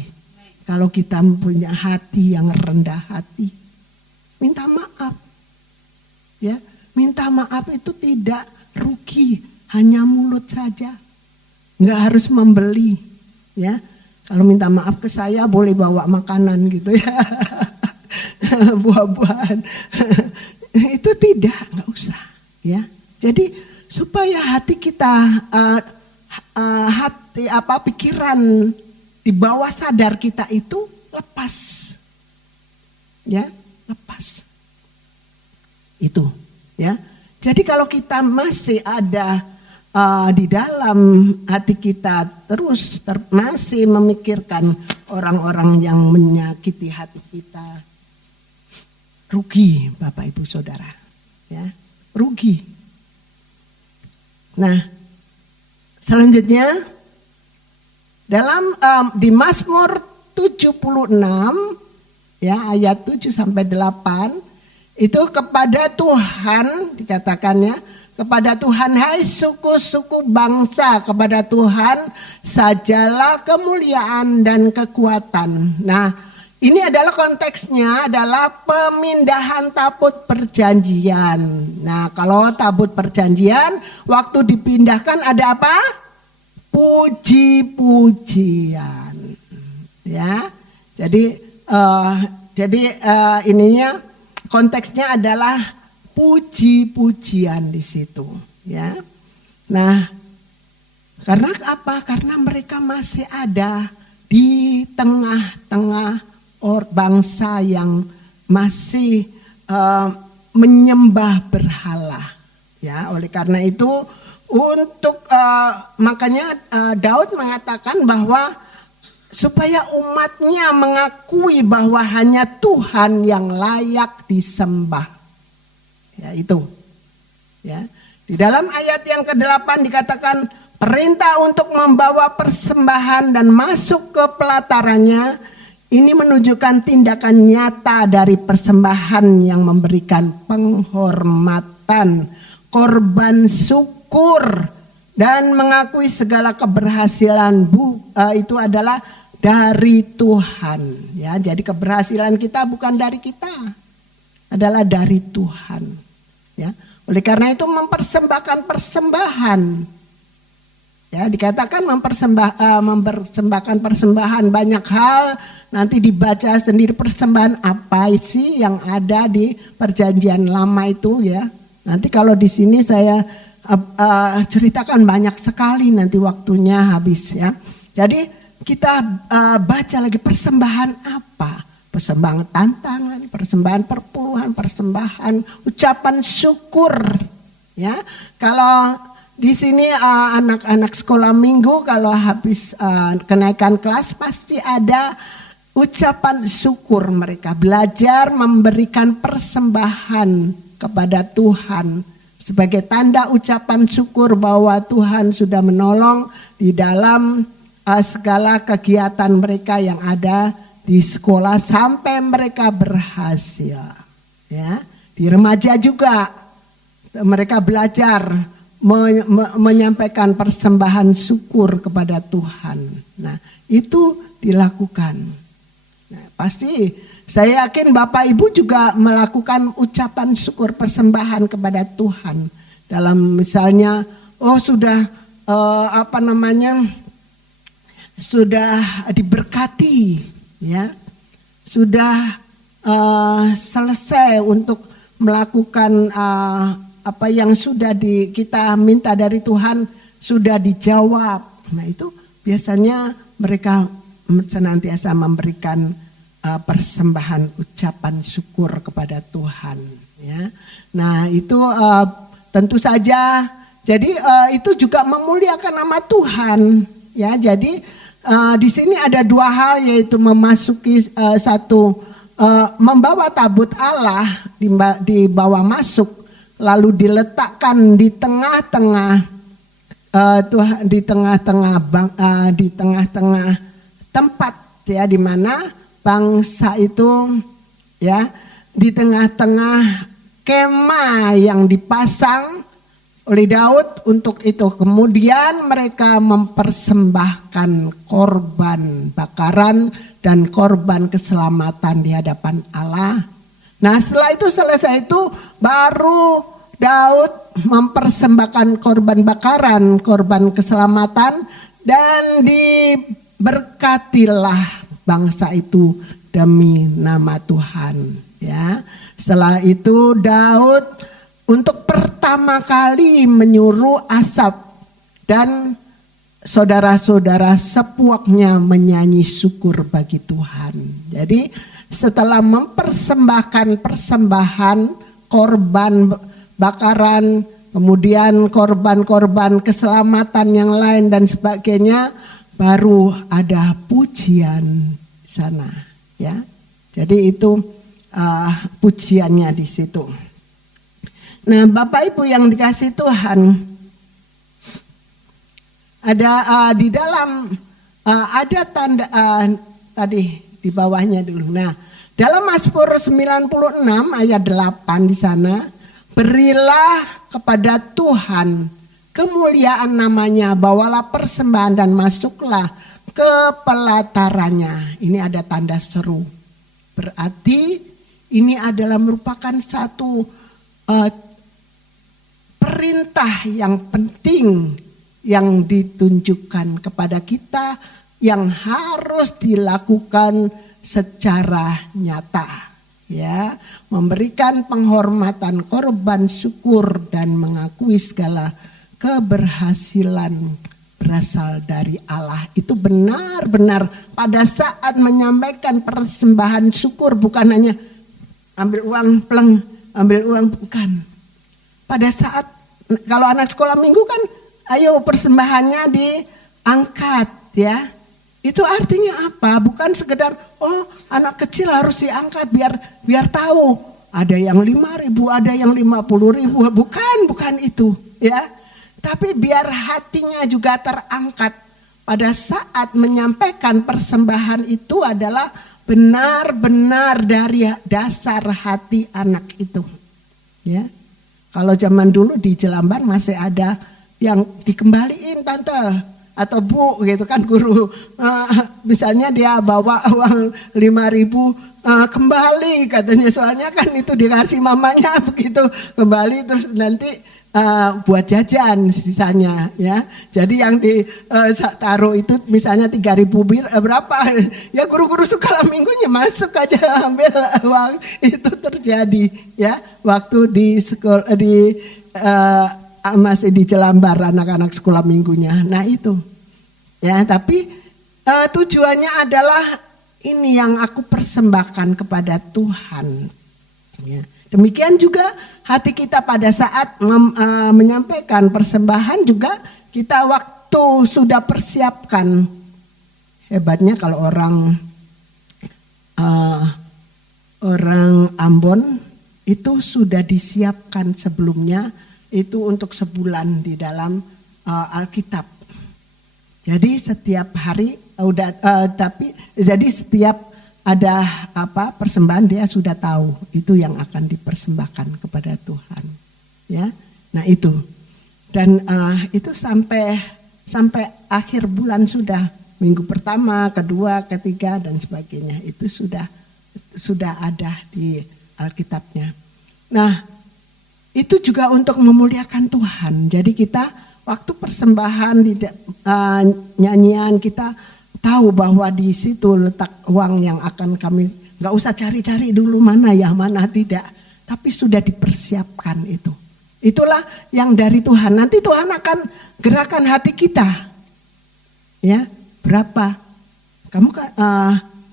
kalau kita punya hati yang rendah hati. Minta maaf. Ya, minta maaf itu tidak rugi, hanya mulut saja. Enggak harus membeli, ya. Kalau minta maaf ke saya boleh bawa makanan gitu ya. Buah-buahan. Itu enggak usah, ya. Jadi supaya hati kita pikiran di bawah sadar kita itu lepas. Ya, lepas. Itu, ya. Jadi kalau kita masih ada di dalam hati kita terus masih memikirkan orang-orang yang menyakiti hati kita, rugi Bapak Ibu Saudara, ya, rugi. Nah, selanjutnya dalam di Mazmur 76 ya ayat 7 sampai 8 itu kepada Tuhan dikatakannya, kepada Tuhan hai suku-suku bangsa, kepada Tuhan sajalah kemuliaan dan kekuatan. Nah, ini adalah konteksnya adalah pemindahan tabut perjanjian. Nah, kalau tabut perjanjian waktu dipindahkan ada apa? Puji-pujian. Ya. Jadi ininya konteksnya adalah puji-pujian di situ, ya. Nah, karena apa? Karena mereka masih ada di tengah-tengah bangsa yang masih menyembah berhala, ya. Oleh karena itu, makanya Daud mengatakan bahwa supaya umatnya mengakui bahwa hanya Tuhan yang layak disembah. Ya itu. Ya. Di dalam ayat yang ke-8 dikatakan perintah untuk membawa persembahan dan masuk ke pelatarannya. Ini menunjukkan tindakan nyata dari persembahan yang memberikan penghormatan, korban syukur dan mengakui segala keberhasilan itu adalah dari Tuhan. Ya, jadi keberhasilan kita bukan dari kita, adalah dari Tuhan. Ya, oleh karena itu mempersembahkan persembahan. Ya, dikatakan mempersembahkan persembahan banyak hal. Nanti dibaca sendiri persembahan apa sih yang ada di perjanjian lama itu ya. Nanti kalau di sini saya ceritakan banyak sekali, nanti waktunya habis ya. Jadi kita baca lagi persembahan apa? Persembahan tantangan, persembahan perpuluhan, persembahan ucapan syukur. Ya, kalau di sini anak-anak sekolah minggu kalau habis kenaikan kelas pasti ada ucapan syukur, mereka belajar memberikan persembahan kepada Tuhan sebagai tanda ucapan syukur bahwa Tuhan sudah menolong di dalam segala kegiatan mereka yang ada di sekolah sampai mereka berhasil. Ya, di remaja juga mereka belajar menyampaikan persembahan syukur kepada Tuhan. Nah, itu dilakukan. Nah, pasti saya yakin Bapak Ibu juga melakukan ucapan syukur persembahan kepada Tuhan. Dalam misalnya, sudah sudah diberkati, ya, sudah selesai untuk melakukan apa yang sudah kita minta dari Tuhan sudah dijawab. Nah, itu biasanya mereka senantiasa memberikan persembahan ucapan syukur kepada Tuhan. Ya. Nah, itu tentu saja. Jadi itu juga memuliakan nama Tuhan. Ya, jadi di sini ada dua hal, yaitu memasuki membawa tabut Allah dibawa masuk, lalu diletakkan di tengah-tengah di tengah-tengah tempat ya, di mana bangsa itu ya, di tengah-tengah kemah yang dipasang oleh Daud untuk itu. Kemudian mereka mempersembahkan korban bakaran dan korban keselamatan di hadapan Allah. Nah, setelah itu selesai itu baru Daud mempersembahkan korban bakaran, korban keselamatan, dan diberkatilah bangsa itu demi nama Tuhan. Ya, setelah itu Daud untuk pertama kali menyuruh Asaf dan saudara-saudara sepuaknya menyanyi syukur bagi Tuhan. Jadi setelah mempersembahkan persembahan korban bakaran, kemudian korban-korban keselamatan yang lain dan sebagainya, baru ada pujian di sana, ya. Jadi itu pujiannya di situ. Nah, Bapak Ibu yang dikasih Tuhan, ada di dalam ada tanda tadi di bawahnya dulu. Nah, dalam Mazmur 96 ayat 8 di sana, berilah kepada Tuhan kemuliaan namanya, bawalah persembahan dan masuklah ke pelatarannya. Ini ada tanda seru. Berarti ini adalah merupakan satu perintah yang penting yang ditunjukkan kepada kita, yang harus dilakukan secara nyata. Ya, memberikan penghormatan, korban syukur, dan mengakui segala keberhasilan berasal dari Allah. Itu benar-benar pada saat menyampaikan persembahan syukur, bukan hanya ambil uang pleng, ambil uang, bukan. Pada saat kalau anak sekolah minggu kan, ayo persembahannya diangkat, ya. Itu artinya apa? Bukan sekedar anak kecil harus diangkat biar tahu. Ada yang 5.000, ada yang 50.000, bukan itu, ya. Tapi biar hatinya juga terangkat pada saat menyampaikan persembahan itu adalah benar-benar dari dasar hati anak itu. Ya. Kalau zaman dulu di Jelambar masih ada yang dikembaliin tante atau bu gitu kan, guru misalnya dia bawa uang 5.000 kembali katanya, soalnya kan itu dikasih mamanya begitu, kembali terus nanti buat jajan sisanya, ya. Jadi yang ditaruh itu misalnya 3.000 berapa, ya guru-guru sekolah minggunya masuk aja ambil uang. Itu terjadi, ya, waktu di sekolah masih di Jelambar anak-anak sekolah minggunya. Nah itu, ya, tapi tujuannya adalah ini yang aku persembahkan kepada Tuhan, ya. Demikian juga hati kita pada saat menyampaikan persembahan juga kita waktu sudah persiapkan. Hebatnya kalau orang Ambon itu sudah disiapkan sebelumnya itu untuk sebulan di dalam Alkitab. Jadi setiap hari jadi setiap ada persembahan dia sudah tahu itu yang akan dipersembahkan kepada Tuhan, ya. Nah itu, dan itu sampai akhir bulan sudah, minggu pertama, kedua, ketiga dan sebagainya itu sudah ada di Alkitabnya. Nah itu juga untuk memuliakan Tuhan. Jadi kita waktu persembahan di nyanyian kita tahu bahwa di situ letak uang yang akan kami, nggak usah cari-cari dulu mana ya mana tidak, tapi sudah dipersiapkan itu. Itulah yang dari Tuhan. Nanti Tuhan akan gerakan hati kita, ya. Berapa?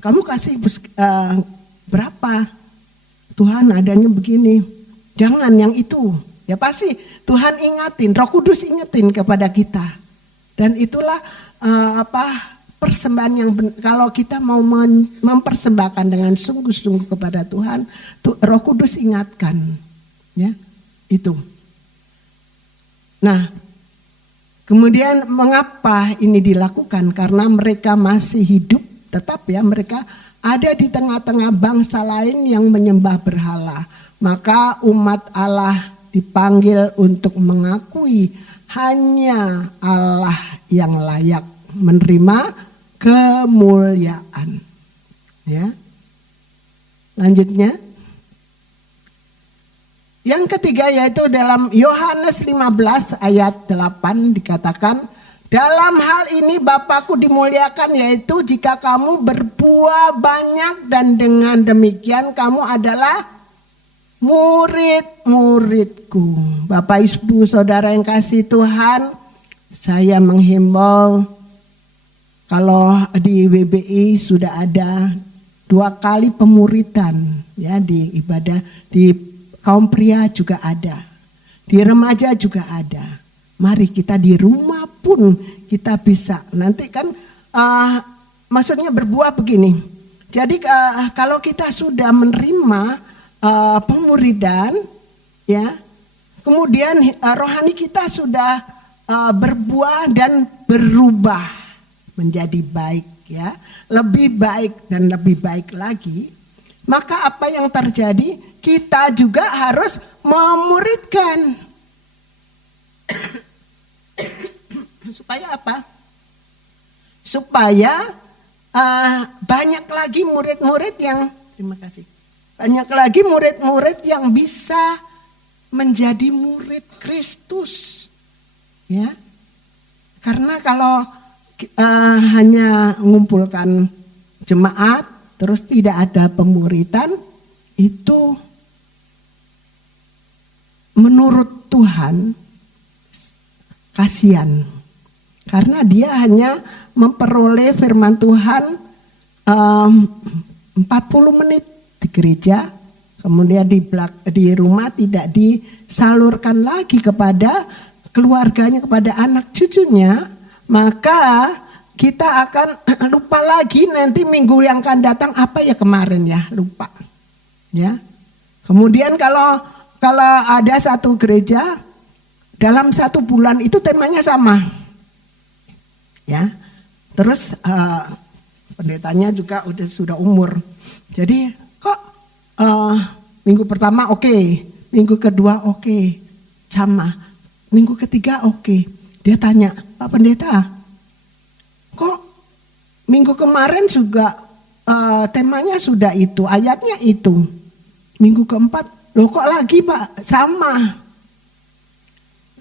Kamu kasih berapa? Tuhan adanya begini. Jangan yang itu. Ya pasti Tuhan ingatin, Roh Kudus ingetin kepada kita. Dan itulah persembahan yang kalau kita mau mempersembahkan dengan sungguh-sungguh kepada Tuhan, Roh Kudus ingatkan, ya itu. Nah, kemudian mengapa ini dilakukan? Karena mereka masih hidup, tetap ya mereka ada di tengah-tengah bangsa lain yang menyembah berhala. Maka umat Allah dipanggil untuk mengakui hanya Allah yang layak menerima kemuliaan. Ya. Lanjutnya. Yang ketiga yaitu dalam Yohanes 15 ayat 8 dikatakan, dalam hal ini Bapakku dimuliakan yaitu jika kamu berbuah banyak dan dengan demikian kamu adalah murid-muridku. Bapak Ibu Saudara yang kasih Tuhan, saya menghimbau kalau di WBI sudah ada 2 kali pemuridan ya di ibadah, di kaum pria juga ada, di remaja juga ada. Mari kita di rumah pun kita bisa. Nanti kan maksudnya berbuah begini. Jadi kalau kita sudah menerima pemuridan, ya, kemudian rohani kita sudah berbuah dan berubah menjadi baik, ya, lebih baik dan lebih baik lagi. Maka apa yang terjadi? Kita juga harus memuridkan. Supaya apa? Supaya banyak lagi murid-murid yang, terima kasih, banyak lagi murid-murid yang bisa menjadi murid Kristus, ya. Karena kalau hanya mengumpulkan jemaat terus tidak ada pemuridan, itu menurut Tuhan kasihan. Karena dia hanya memperoleh firman Tuhan 40 menit di gereja, kemudian di rumah tidak disalurkan lagi kepada keluarganya, kepada anak cucunya, maka kita akan lupa lagi nanti minggu yang akan datang apa ya kemarin ya, lupa. Ya. Kemudian kalau ada satu gereja dalam 1 bulan itu temanya sama. Ya. Terus pendetanya juga sudah umur. Jadi kok minggu pertama oke, minggu kedua oke, sama. Minggu ketiga oke. Dia tanya, "Pak Pendeta, kok minggu kemarin juga temanya sudah itu, ayatnya itu. Minggu keempat, loh kok lagi Pak, sama."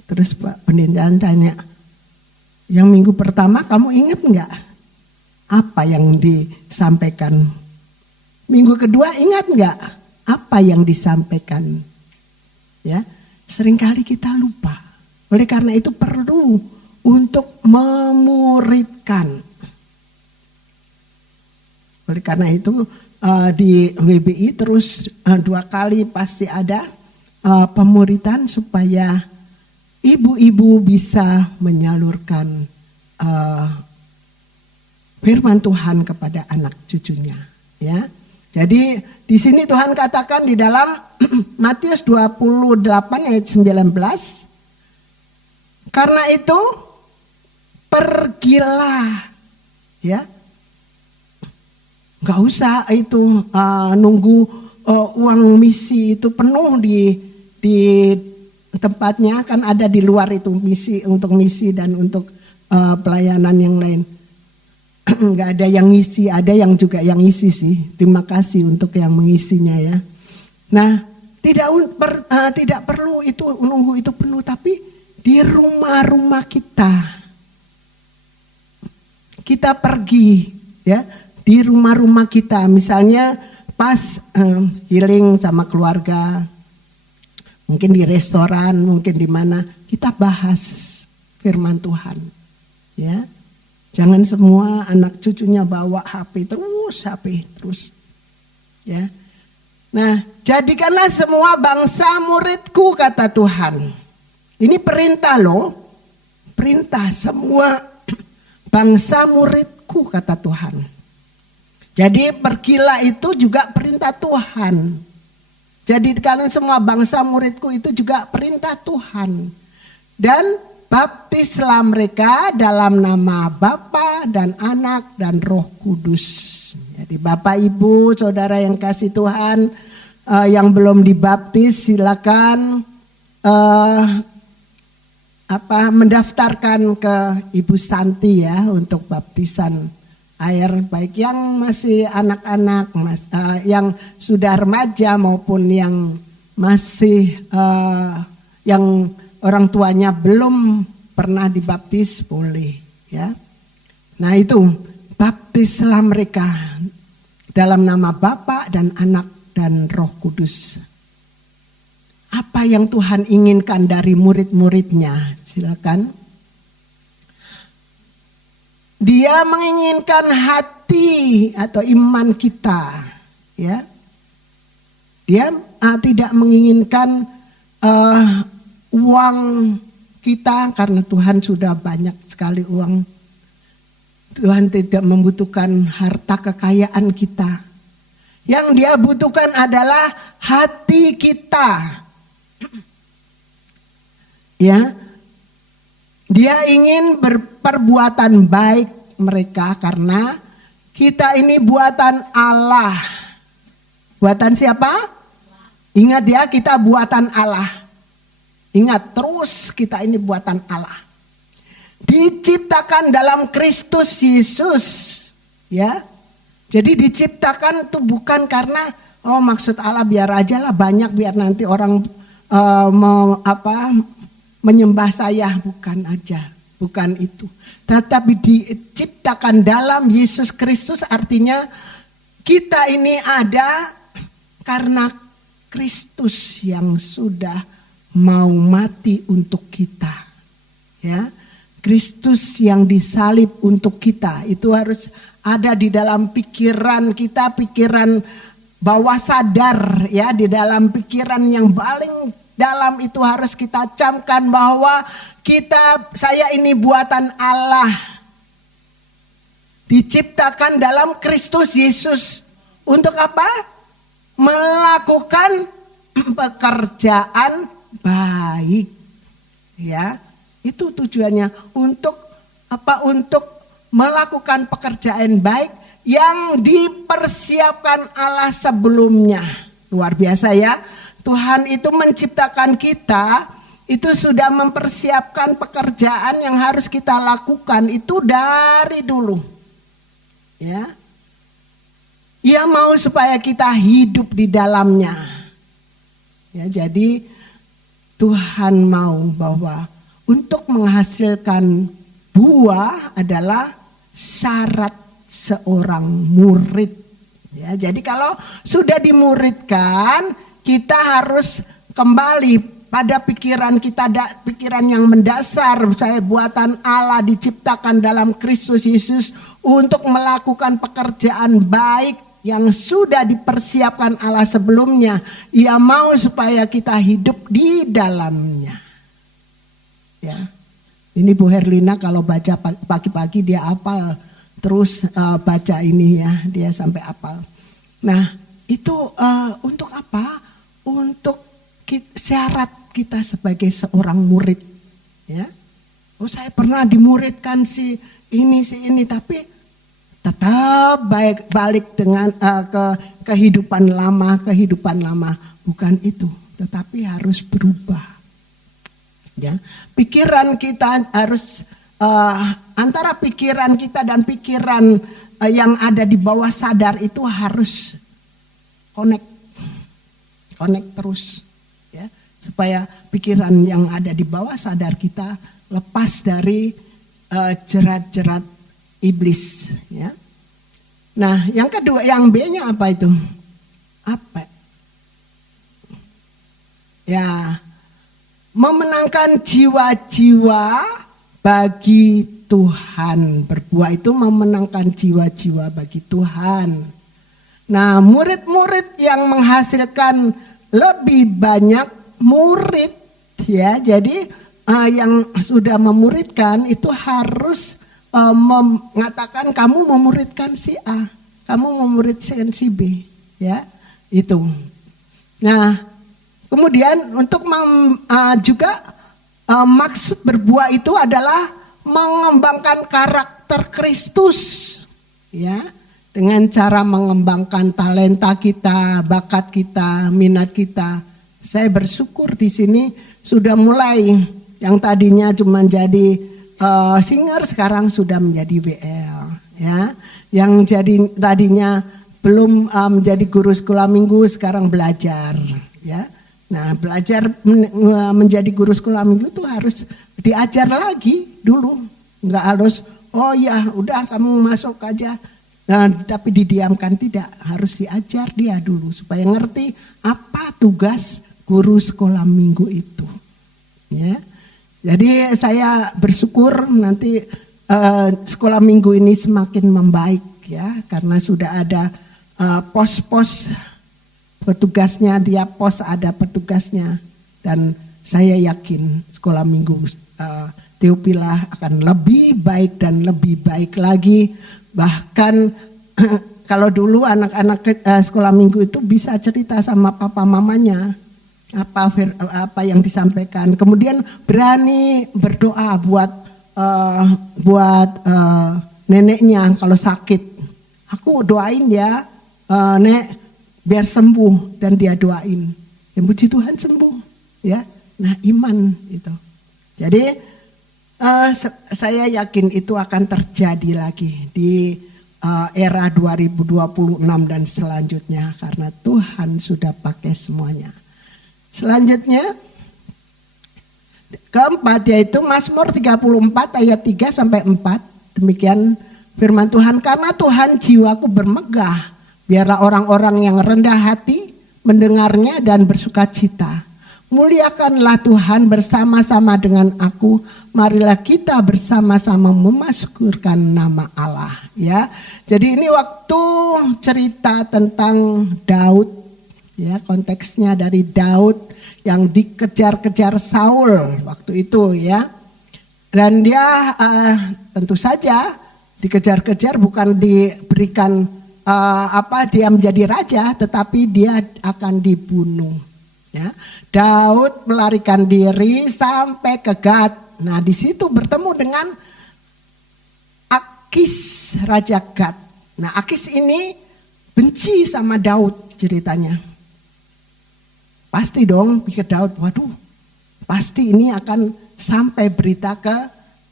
Terus Pak Pendeta tanya, "Yang minggu pertama kamu ingat enggak apa yang disampaikan? Minggu kedua ingat enggak apa yang disampaikan?" Ya, seringkali kita lupa. Oleh karena itu perlu untuk memuridkan. Oleh karena itu di WBI terus 2 kali pasti ada pemuridan supaya ibu-ibu bisa menyalurkan firman Tuhan kepada anak cucunya, ya. Jadi di sini Tuhan katakan di dalam Matius 28 ayat 19, karena itu pergilah, ya, nggak usah itu nunggu uang misi itu penuh di tempatnya, kan ada di luar itu misi, untuk misi dan untuk pelayanan yang lain. Nggak ada yang ngisi, ada yang juga yang ngisi sih. Terima kasih untuk yang mengisinya ya. Nah, tidak perlu itu nunggu itu penuh, tapi di rumah-rumah kita pergi ya, di rumah-rumah kita, misalnya pas healing sama keluarga, mungkin di restoran, mungkin di mana, kita bahas firman Tuhan ya. Jangan semua anak cucunya bawa HP terus ya. Nah, jadikanlah semua bangsa muridku, kata Tuhan. Ini perintah loh, perintah semua bangsa muridku. murid-muridku, kata Tuhan. Jadi pergilah itu juga perintah Tuhan. Jadi kalian semua bangsa muridku itu juga perintah Tuhan. Dan baptislah mereka dalam nama Bapa dan Anak dan Roh Kudus. Jadi Bapak Ibu saudara yang kasih Tuhan, yang belum dibaptis silakan mendaftarkan ke Ibu Santi ya untuk baptisan air, baik yang masih anak-anak, yang sudah remaja maupun yang masih yang orang tuanya belum pernah dibaptis, boleh ya. Nah itu, baptislah mereka dalam nama Bapa dan Anak dan Roh Kudus. Apa yang Tuhan inginkan dari murid-muridnya? Silakan. Dia menginginkan hati atau iman kita, ya. Dia tidak menginginkan uang kita karena Tuhan sudah banyak sekali uang. Tuhan tidak membutuhkan harta kekayaan kita. Yang Dia butuhkan adalah hati kita. Ya. Dia ingin berperbuatan baik mereka karena kita ini buatan Allah. Buatan siapa? Ingat ya, kita buatan Allah. Ingat terus, kita ini buatan Allah. Diciptakan dalam Kristus Yesus. Ya. Jadi diciptakan itu bukan karena maksud Allah biar aja lah banyak, biar nanti orang menyembah saya, bukan aja, bukan itu. Tetapi diciptakan dalam Yesus Kristus, artinya kita ini ada karena Kristus yang sudah mau mati untuk kita. Ya, Kristus yang disalib untuk kita, itu harus ada di dalam pikiran kita, pikiran bawah sadar ya, di dalam pikiran yang paling dalam itu harus kita camkan bahwa saya ini buatan Allah. Diciptakan dalam Kristus Yesus. Untuk apa? Melakukan pekerjaan baik. Ya, itu tujuannya. Untuk apa? Untuk melakukan pekerjaan baik yang dipersiapkan Allah sebelumnya. Luar biasa ya. Tuhan itu menciptakan kita, itu sudah mempersiapkan pekerjaan yang harus kita lakukan itu dari dulu. Ya. Ia mau supaya kita hidup di dalamnya. Ya, jadi Tuhan mau bahwa untuk menghasilkan buah adalah syarat seorang murid. Ya, jadi kalau sudah dimuridkan, kita harus kembali pada pikiran kita, pikiran yang mendasar. Saya buatan Allah, diciptakan dalam Kristus Yesus untuk melakukan pekerjaan baik yang sudah dipersiapkan Allah sebelumnya. Ia mau supaya kita hidup di dalamnya. Ya, ini Bu Herlina kalau baca pagi-pagi dia hafal terus baca ini ya, dia sampai hafal. Nah itu untuk apa? Untuk syarat kita sebagai seorang murid, ya. Saya pernah dimuridkan si ini, tapi tetap balik dengan ke kehidupan lama, bukan itu, tetapi harus berubah. Ya, pikiran kita harus antara pikiran kita dan pikiran yang ada di bawah sadar itu harus connect terus ya, supaya pikiran yang ada di bawah sadar kita lepas dari jerat-jerat iblis ya. Nah, yang kedua, yang B-nya apa itu? Apa? Ya, memenangkan jiwa-jiwa bagi Tuhan. Berbuah itu memenangkan jiwa-jiwa bagi Tuhan. Nah, murid-murid yang menghasilkan lebih banyak murid ya. Jadi yang sudah memuridkan itu harus mengatakan kamu memuridkan si A, kamu memuridkan si B, ya itu. Nah, kemudian untuk juga maksud berbuah itu adalah mengembangkan karakter Kristus, ya, dengan cara mengembangkan talenta kita, bakat kita, minat kita. Saya bersyukur di sini sudah mulai yang tadinya cuma jadi singer sekarang sudah menjadi WL, ya. Yang jadi tadinya belum menjadi guru sekolah minggu sekarang belajar, ya. Nah, belajar menjadi guru sekolah minggu itu harus diajar lagi dulu, nggak harus oh ya udah kamu masuk aja. Nah, tapi didiamkan, tidak, harus diajar dia dulu supaya ngerti apa tugas guru sekolah minggu itu, ya. Jadi saya bersyukur nanti sekolah minggu ini semakin membaik, ya, karena sudah ada pos-pos petugasnya, tiap pos ada petugasnya, dan saya yakin sekolah minggu Theopila akan lebih baik dan lebih baik lagi. Bahkan kalau dulu anak-anak sekolah minggu itu bisa cerita sama papa mamanya apa yang disampaikan, kemudian berani berdoa buat neneknya kalau sakit. Aku doain ya nek biar sembuh, dan dia doain. Ya puji Tuhan sembuh, ya. Nah, iman itu. Jadi saya yakin itu akan terjadi lagi di era 2026 dan selanjutnya karena Tuhan sudah pakai semuanya. Selanjutnya keempat yaitu Mazmur 34 ayat 3 sampai 4. Demikian firman Tuhan, karena Tuhan jiwaku bermegah, biarlah orang-orang yang rendah hati mendengarnya dan bersukacita. Muliakanlah Tuhan bersama-sama dengan aku, marilah kita bersama-sama memasmurkan nama Allah, ya. Jadi ini waktu cerita tentang Daud, ya, konteksnya dari Daud yang dikejar-kejar Saul waktu itu, ya. Dan dia tentu saja dikejar-kejar bukan diberikan dia menjadi raja, tetapi dia akan dibunuh. Ya, Daud melarikan diri sampai ke Gad. Nah, di situ bertemu dengan Akis, Raja Gad. Nah, Akis ini benci sama Daud ceritanya. Pasti dong pikir Daud, waduh, pasti ini akan sampai berita ke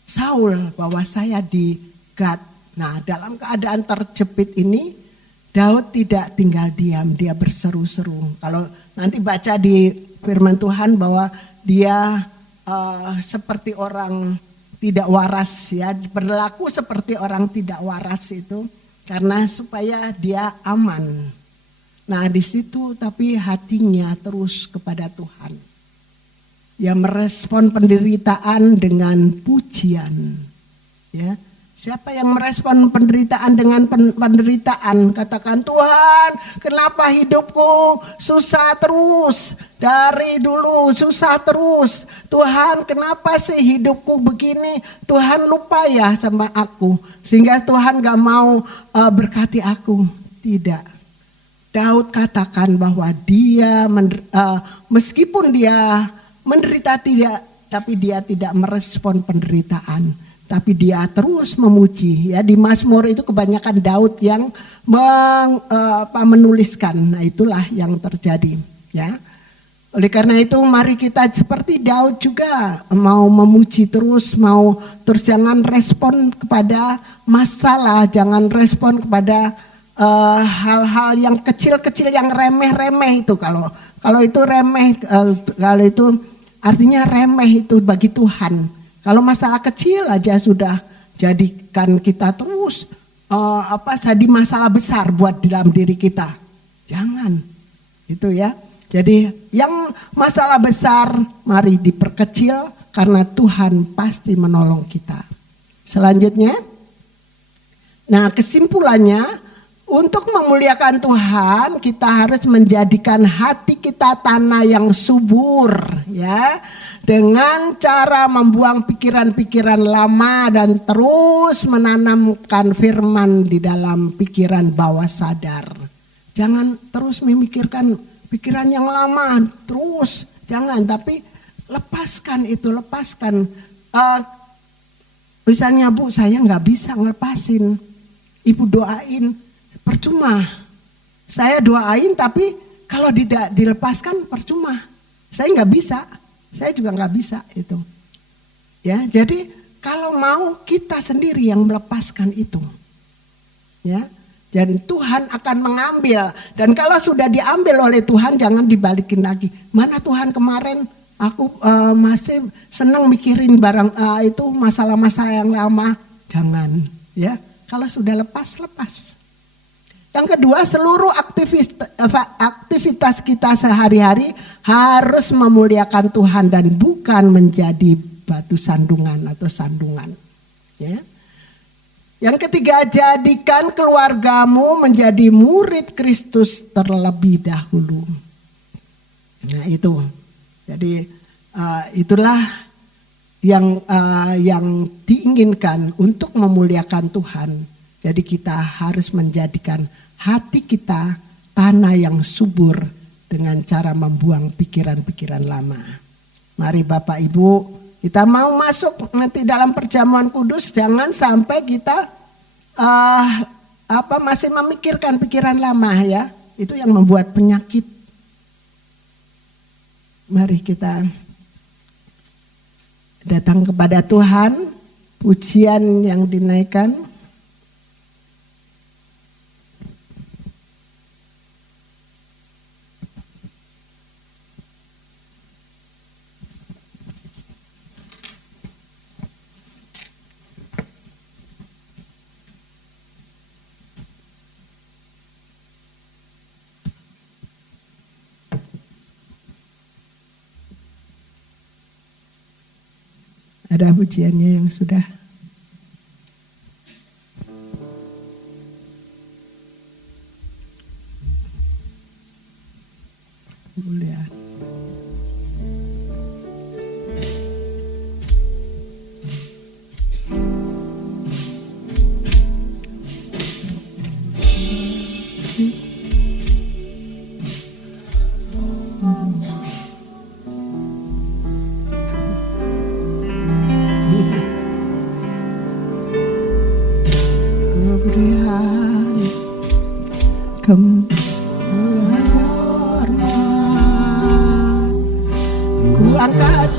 Saul bahwa saya di Gad. Nah, dalam keadaan terjepit ini, Daud tidak tinggal diam, dia berseru-seru. Kalau nanti baca di firman Tuhan bahwa dia seperti orang tidak waras, ya, berlaku seperti orang tidak waras itu karena supaya dia aman. Nah, di situ tapi hatinya terus kepada Tuhan. Ya, merespon penderitaan dengan pujian, ya. Siapa yang merespon penderitaan dengan penderitaan? Katakan, Tuhan, kenapa hidupku susah terus? Dari dulu susah terus. Tuhan, kenapa sih hidupku begini? Tuhan lupa ya sama aku. Sehingga Tuhan gak mau berkati aku. Tidak. Daud katakan bahwa dia meskipun dia menderita tidak, tapi dia tidak merespon penderitaan. Tapi dia terus memuji, ya. Di Mazmur itu kebanyakan Daud yang menuliskan. Nah, itulah yang terjadi, ya. Oleh karena itu mari kita seperti Daud juga mau memuji terus, jangan respon kepada masalah, jangan respon kepada hal-hal yang kecil-kecil, yang remeh-remeh itu. Kalau itu remeh, kalau itu artinya remeh itu bagi Tuhan. Kalau masalah kecil aja sudah jadikan kita terus jadi masalah besar buat dalam diri kita. Jangan, itu ya. Jadi yang masalah besar mari diperkecil karena Tuhan pasti menolong kita. Selanjutnya, nah kesimpulannya untuk memuliakan Tuhan kita harus menjadikan hati kita tanah yang subur, ya, dengan cara membuang pikiran-pikiran lama dan terus menanamkan firman di dalam pikiran bawah sadar. Jangan terus memikirkan pikiran yang lama terus, jangan, tapi lepaskan itu, lepaskan. Misalnya Bu, saya nggak bisa ngelepasin, Ibu doain, percuma. Saya doain tapi kalau tidak dilepaskan percuma. Saya nggak bisa, saya juga nggak bisa itu. Ya, jadi kalau mau kita sendiri yang melepaskan itu, ya. Dan Tuhan akan mengambil. Dan kalau sudah diambil oleh Tuhan jangan dibalikin lagi. Mana Tuhan kemarin? Aku masih senang mikirin barang itu masalah-masalah yang lama. Jangan, ya. Kalau sudah lepas. Yang kedua, seluruh aktivitas kita sehari-hari harus memuliakan Tuhan dan bukan menjadi batu sandungan atau sandungan. Ya. Yang ketiga, jadikan keluargamu menjadi murid Kristus terlebih dahulu. Nah itu. Jadi itulah yang diinginkan untuk memuliakan Tuhan. Jadi kita harus menjadikan hati kita tanah yang subur dengan cara membuang pikiran-pikiran lama. Mari Bapak Ibu, kita mau masuk nanti dalam perjamuan kudus, jangan sampai kita masih memikirkan pikiran lama, ya. Itu yang membuat penyakit. Mari kita datang kepada Tuhan, pujian yang dinaikkan. Ada pujiannya yang sudah. Mulia.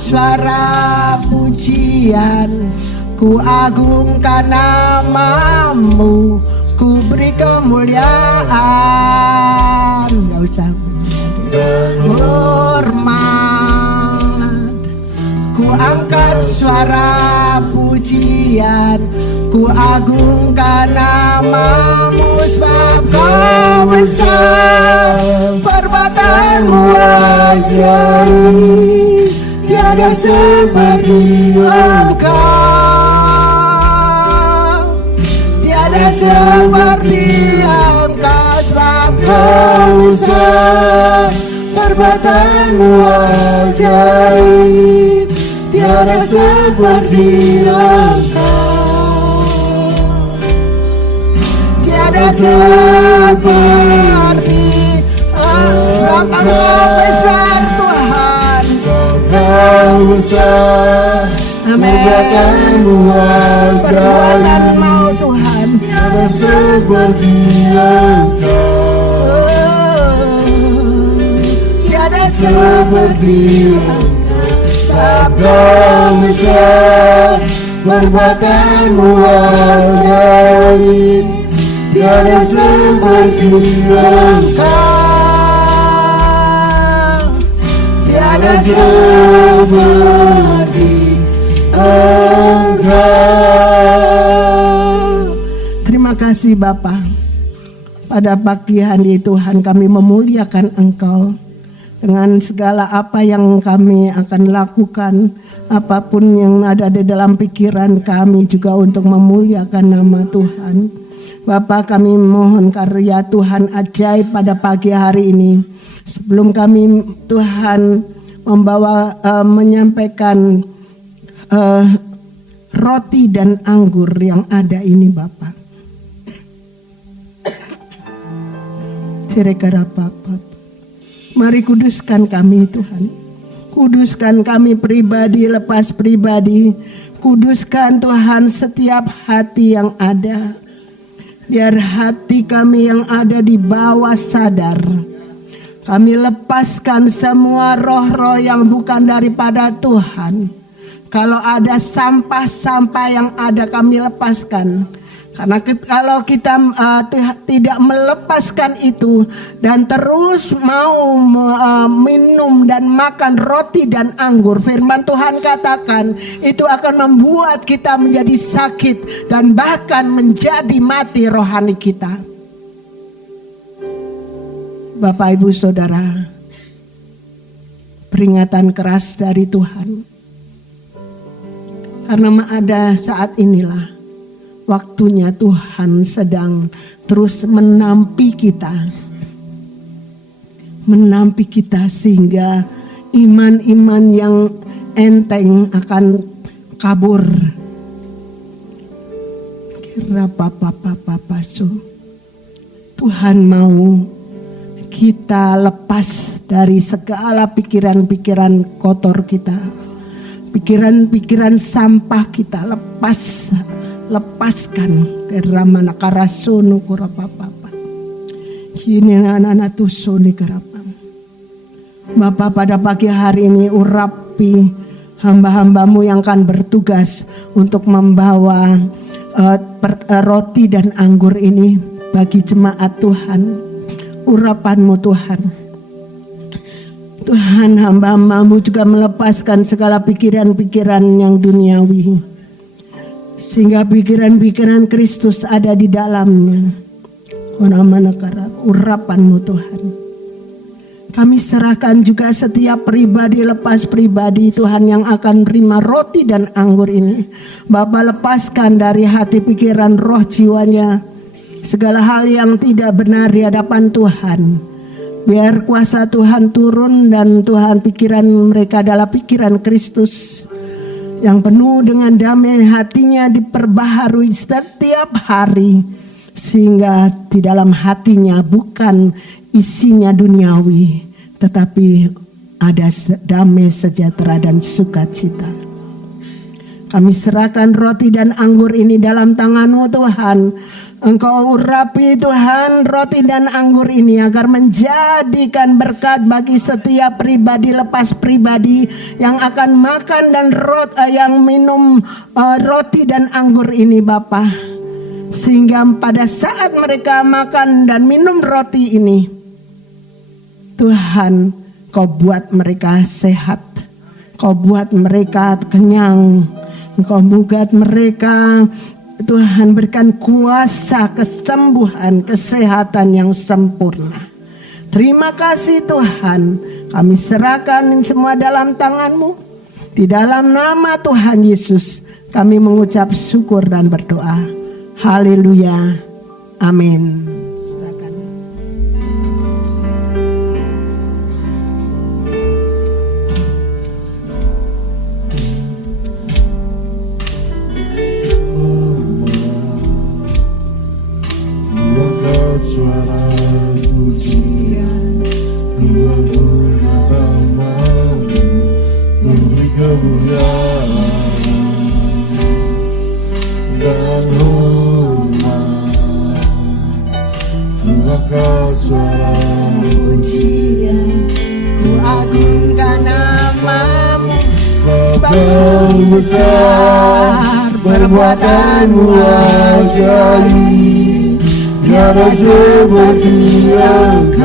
Suara pujian, ku agungkan namamu, ku beri kemuliaan, gak usah hormat. Ku angkat suara pujian, ku agungkan namamu, sebab kau besar, perbuatanmu ajaib. Tiada seperti Engkau, tiada seperti Engkau, sebab Kau besar, perbuatanmu ajaib. Tiada seperti Engkau, tiada seperti Engkau, sebab Kau besar Tuhan. Kau besar, perbuatanmu ajaib, Tuhan. Tiada seperti Engkau, tiada seperti Engkau, sebab Kau besar, perbuatanmu ajaib. Tiada seperti Engkau, tiada seperti Engkau. Terima kasih Bapa. Pada pagi hari Tuhan kami memuliakan Engkau. Dengan segala apa yang kami akan lakukan, apapun yang ada di dalam pikiran kami juga untuk memuliakan nama Tuhan. Bapa, kami mohon karya Tuhan ajaib pada pagi hari ini. Sebelum kami Tuhan menyampaikan roti dan anggur yang ada ini Bapa. Mari kuduskan kami Tuhan. Kuduskan kami pribadi lepas pribadi. Kuduskan Tuhan setiap hati yang ada. Biar hati kami yang ada di bawah sadar. Kami lepaskan semua roh-roh yang bukan daripada Tuhan. Kalau ada sampah-sampah yang ada kami lepaskan. Karena kalau kita tidak melepaskan itu dan terus mau minum dan makan roti dan anggur, firman Tuhan katakan itu akan membuat kita menjadi sakit dan bahkan menjadi mati rohani kita. Bapak Ibu Saudara, peringatan keras dari Tuhan. Karena ada saat inilah waktunya Tuhan sedang terus menampi kita sehingga iman-iman yang enteng akan kabur. Kira Tuhan mau kita lepas dari segala pikiran-pikiran kotor kita, pikiran-pikiran sampah kita, lepaskan keramana karasunu kurapapa. Kini anak-anak tusuni kerapam. Bapak, pada pagi hari ini urapi hamba-hambamu yang akan bertugas untuk membawa roti dan anggur ini bagi jemaat Tuhan. Urapanmu Tuhan. Tuhan, hamba-hambamu juga melepaskan segala pikiran-pikiran yang duniawi. Sehingga pikiran-pikiran Kristus ada di dalamnya. Urapanmu Tuhan. Kami serahkan juga setiap pribadi lepas pribadi Tuhan yang akan terima roti dan anggur ini. Bapa, lepaskan dari hati pikiran roh jiwanya segala hal yang tidak benar di hadapan Tuhan. Biar kuasa Tuhan turun dan Tuhan pikiran mereka adalah pikiran Kristus yang penuh dengan damai, hatinya diperbaharui setiap hari sehingga di dalam hatinya bukan isinya duniawi tetapi ada damai, sejahtera dan sukacita. Kami serahkan roti dan anggur ini dalam tangan-Mu Tuhan. Engkau urapi Tuhan roti dan anggur ini agar menjadikan berkat bagi setiap pribadi lepas pribadi yang akan makan dan yang minum roti dan anggur ini Bapa. Sehingga pada saat mereka makan dan minum roti ini, Tuhan, Kau buat mereka sehat, Kau buat mereka kenyang, Kau buat mereka Tuhan berikan kuasa kesembuhan, kesehatan yang sempurna. Terima kasih Tuhan. Kami serahkan semua dalam tangan-Mu. Di dalam nama Tuhan Yesus kami mengucap syukur dan berdoa. Haleluya. Amin. Silakan. Suara pujian mengagungkan nama-Mu, memberi kemuliaan dan hormat. Angkat suara pujian, ku agungkan nama-Mu, sebab besar perbuatan-Mu ajaib. Tiada seperti Engkau,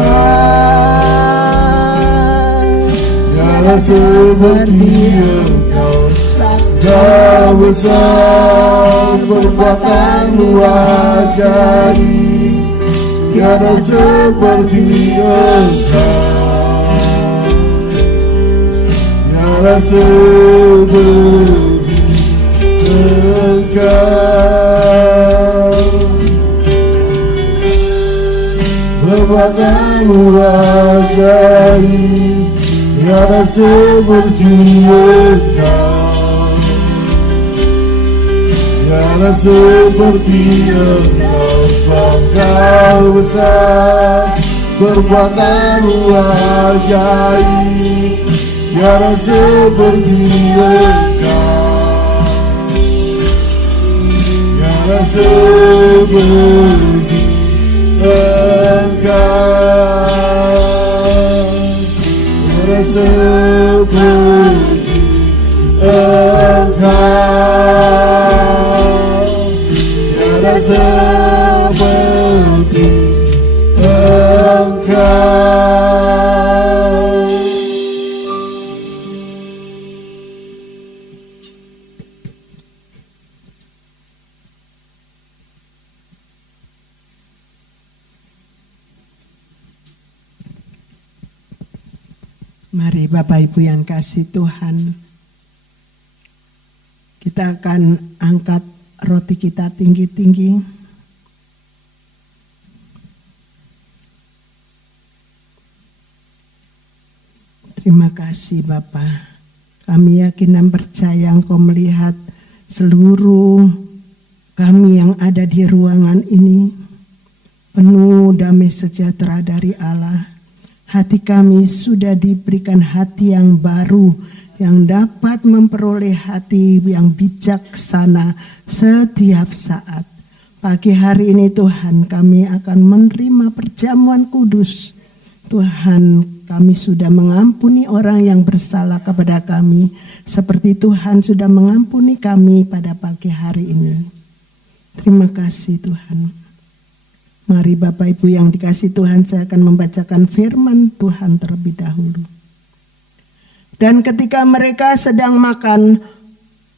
tiada seperti Engkau. Kau besar perbuatan-Mu ajaib. Tiada seperti Engkau, tiada seperti Engkau. perbuatanmu ajaib, tiada seperti Engkau, tiada seperti Engkau, sebab Kau besar, perbuatanmu ajaib, tiada seperti Engkau, tiada seperti Engkau, tiada seperti Engkau, tiada seperti Engkau. Mari Bapak Ibu yang kasih Tuhan, kita akan angkat roti kita tinggi-tinggi. Terima kasih Bapa, kami yakin dan percaya Engkau melihat seluruh kami yang ada di ruangan ini, penuh damai sejahtera dari Allah. Hati kami sudah diberikan hati yang baru, yang dapat memperoleh hati yang bijaksana setiap saat. Pagi hari ini Tuhan, kami akan menerima perjamuan kudus. Tuhan, kami sudah mengampuni orang yang bersalah kepada kami, seperti Tuhan sudah mengampuni kami pada pagi hari ini. Terima kasih Tuhan. Mari Bapak Ibu yang dikasih Tuhan, saya akan membacakan firman Tuhan terlebih dahulu. Dan ketika mereka sedang makan,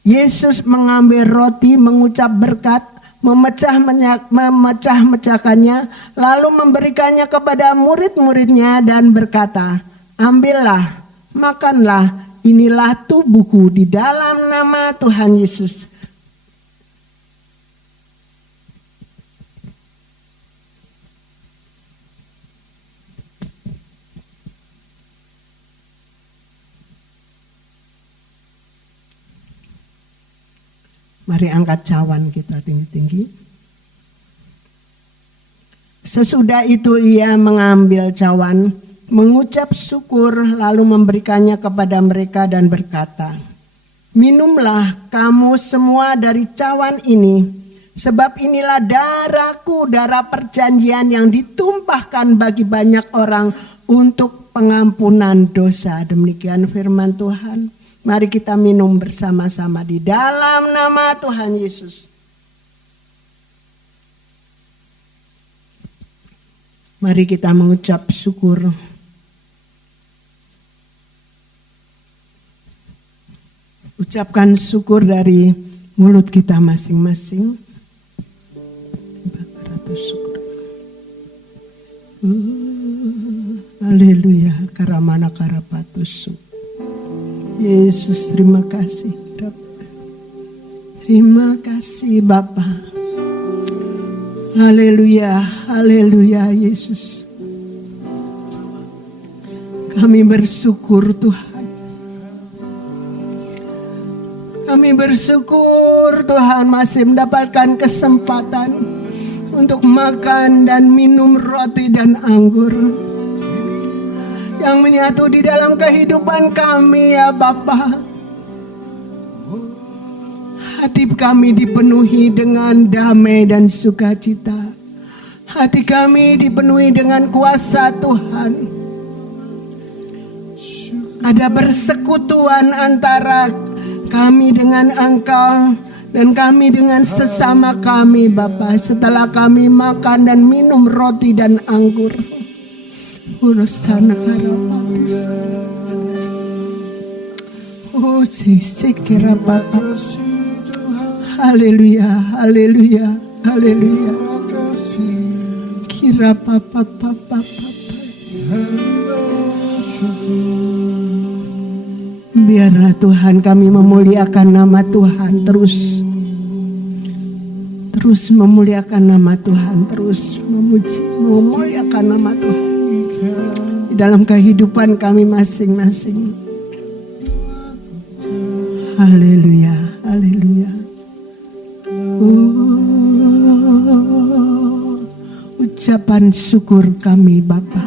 Yesus mengambil roti, mengucap berkat, memecah-mecahkannya, lalu memberikannya kepada murid-muridnya dan berkata, ambillah, makanlah, inilah tubuhku di dalam nama Tuhan Yesus. Mari angkat cawan kita tinggi-tinggi. Sesudah itu ia mengambil cawan, mengucap syukur, lalu memberikannya kepada mereka dan berkata, minumlah kamu semua dari cawan ini, sebab inilah darahku, darah perjanjian yang ditumpahkan bagi banyak orang untuk pengampunan dosa. Demikian firman Tuhan. Mari kita minum bersama-sama di dalam nama Tuhan Yesus. Mari kita mengucap syukur. Ucapkan syukur dari mulut kita masing-masing. Haleluya, karamana karapatus. Yesus, terima kasih. Terima kasih Bapa. Haleluya, haleluya Yesus. Kami bersyukur Tuhan. Kami bersyukur Tuhan masih mendapatkan kesempatan untuk makan dan minum roti dan anggur yang menyatu di dalam kehidupan kami ya Bapa. Hati kami dipenuhi dengan damai dan sukacita. Hati kami dipenuhi dengan kuasa Tuhan. Ada persekutuan antara kami dengan Engkau dan kami dengan sesama kami Bapa. Setelah kami makan dan minum roti dan anggur, Urusana karapatus. Oh sisi karapatus. Haleluya, haleluya, haleluya. Kira papa. Biarlah Tuhan kami memuliakan nama Tuhan terus Terus memuliakan nama Tuhan, terus memuji, memuliakan nama Tuhan di dalam kehidupan kami masing-masing. Haleluya, haleluya. Ucapan syukur kami Bapa,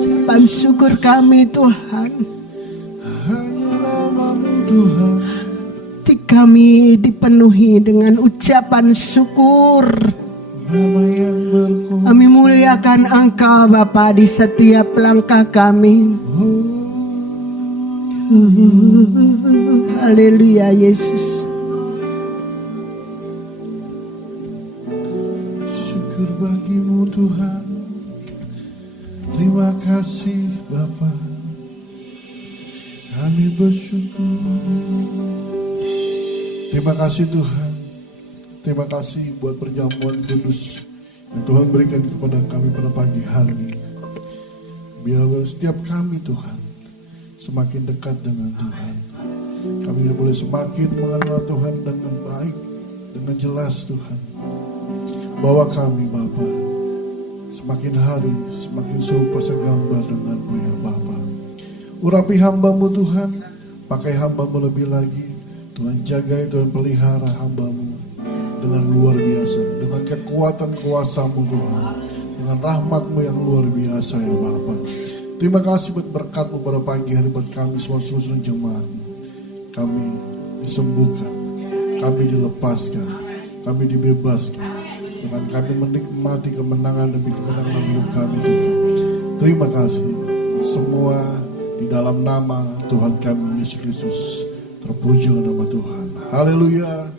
ucapan syukur kami Tuhan. Hati kami dipenuhi dengan ucapan syukur. Kami muliakan Engkau Bapa di setiap langkah kami. Haleluya Yesus. Syukur bagimu Tuhan. Terima kasih Bapa. Kami bersyukur. Terima kasih Tuhan. Terima kasih buat perjamuan kudus yang Tuhan berikan kepada kami pada pagi hari ini. Biar setiap kami Tuhan semakin dekat dengan Tuhan. Kami boleh semakin mengenal Tuhan dengan baik, dengan jelas Tuhan. Bawa kami Bapa semakin hari semakin serupa segambar denganmu ya Bapa. Urapi hamba-Mu Tuhan, pakai hamba-Mu lebih lagi. Tuhan jaga, Tuhan pelihara hamba-Mu dengan luar biasa, dengan kekuatan kuasa-Mu Tuhan, dengan rahmat-Mu yang luar biasa ya Bapa. Terima kasih buat berkat-Mu pada pagi hari buat kami semua seluruh jemaat-Mu. Kami disembuhkan, kami dilepaskan, kami dibebaskan, dengan kami menikmati kemenangan demi kemenangan dalam hidup kami Tuhan. Terima kasih semua di dalam nama Tuhan kami Yesus Kristus. Terpujilah nama Tuhan. Haleluya.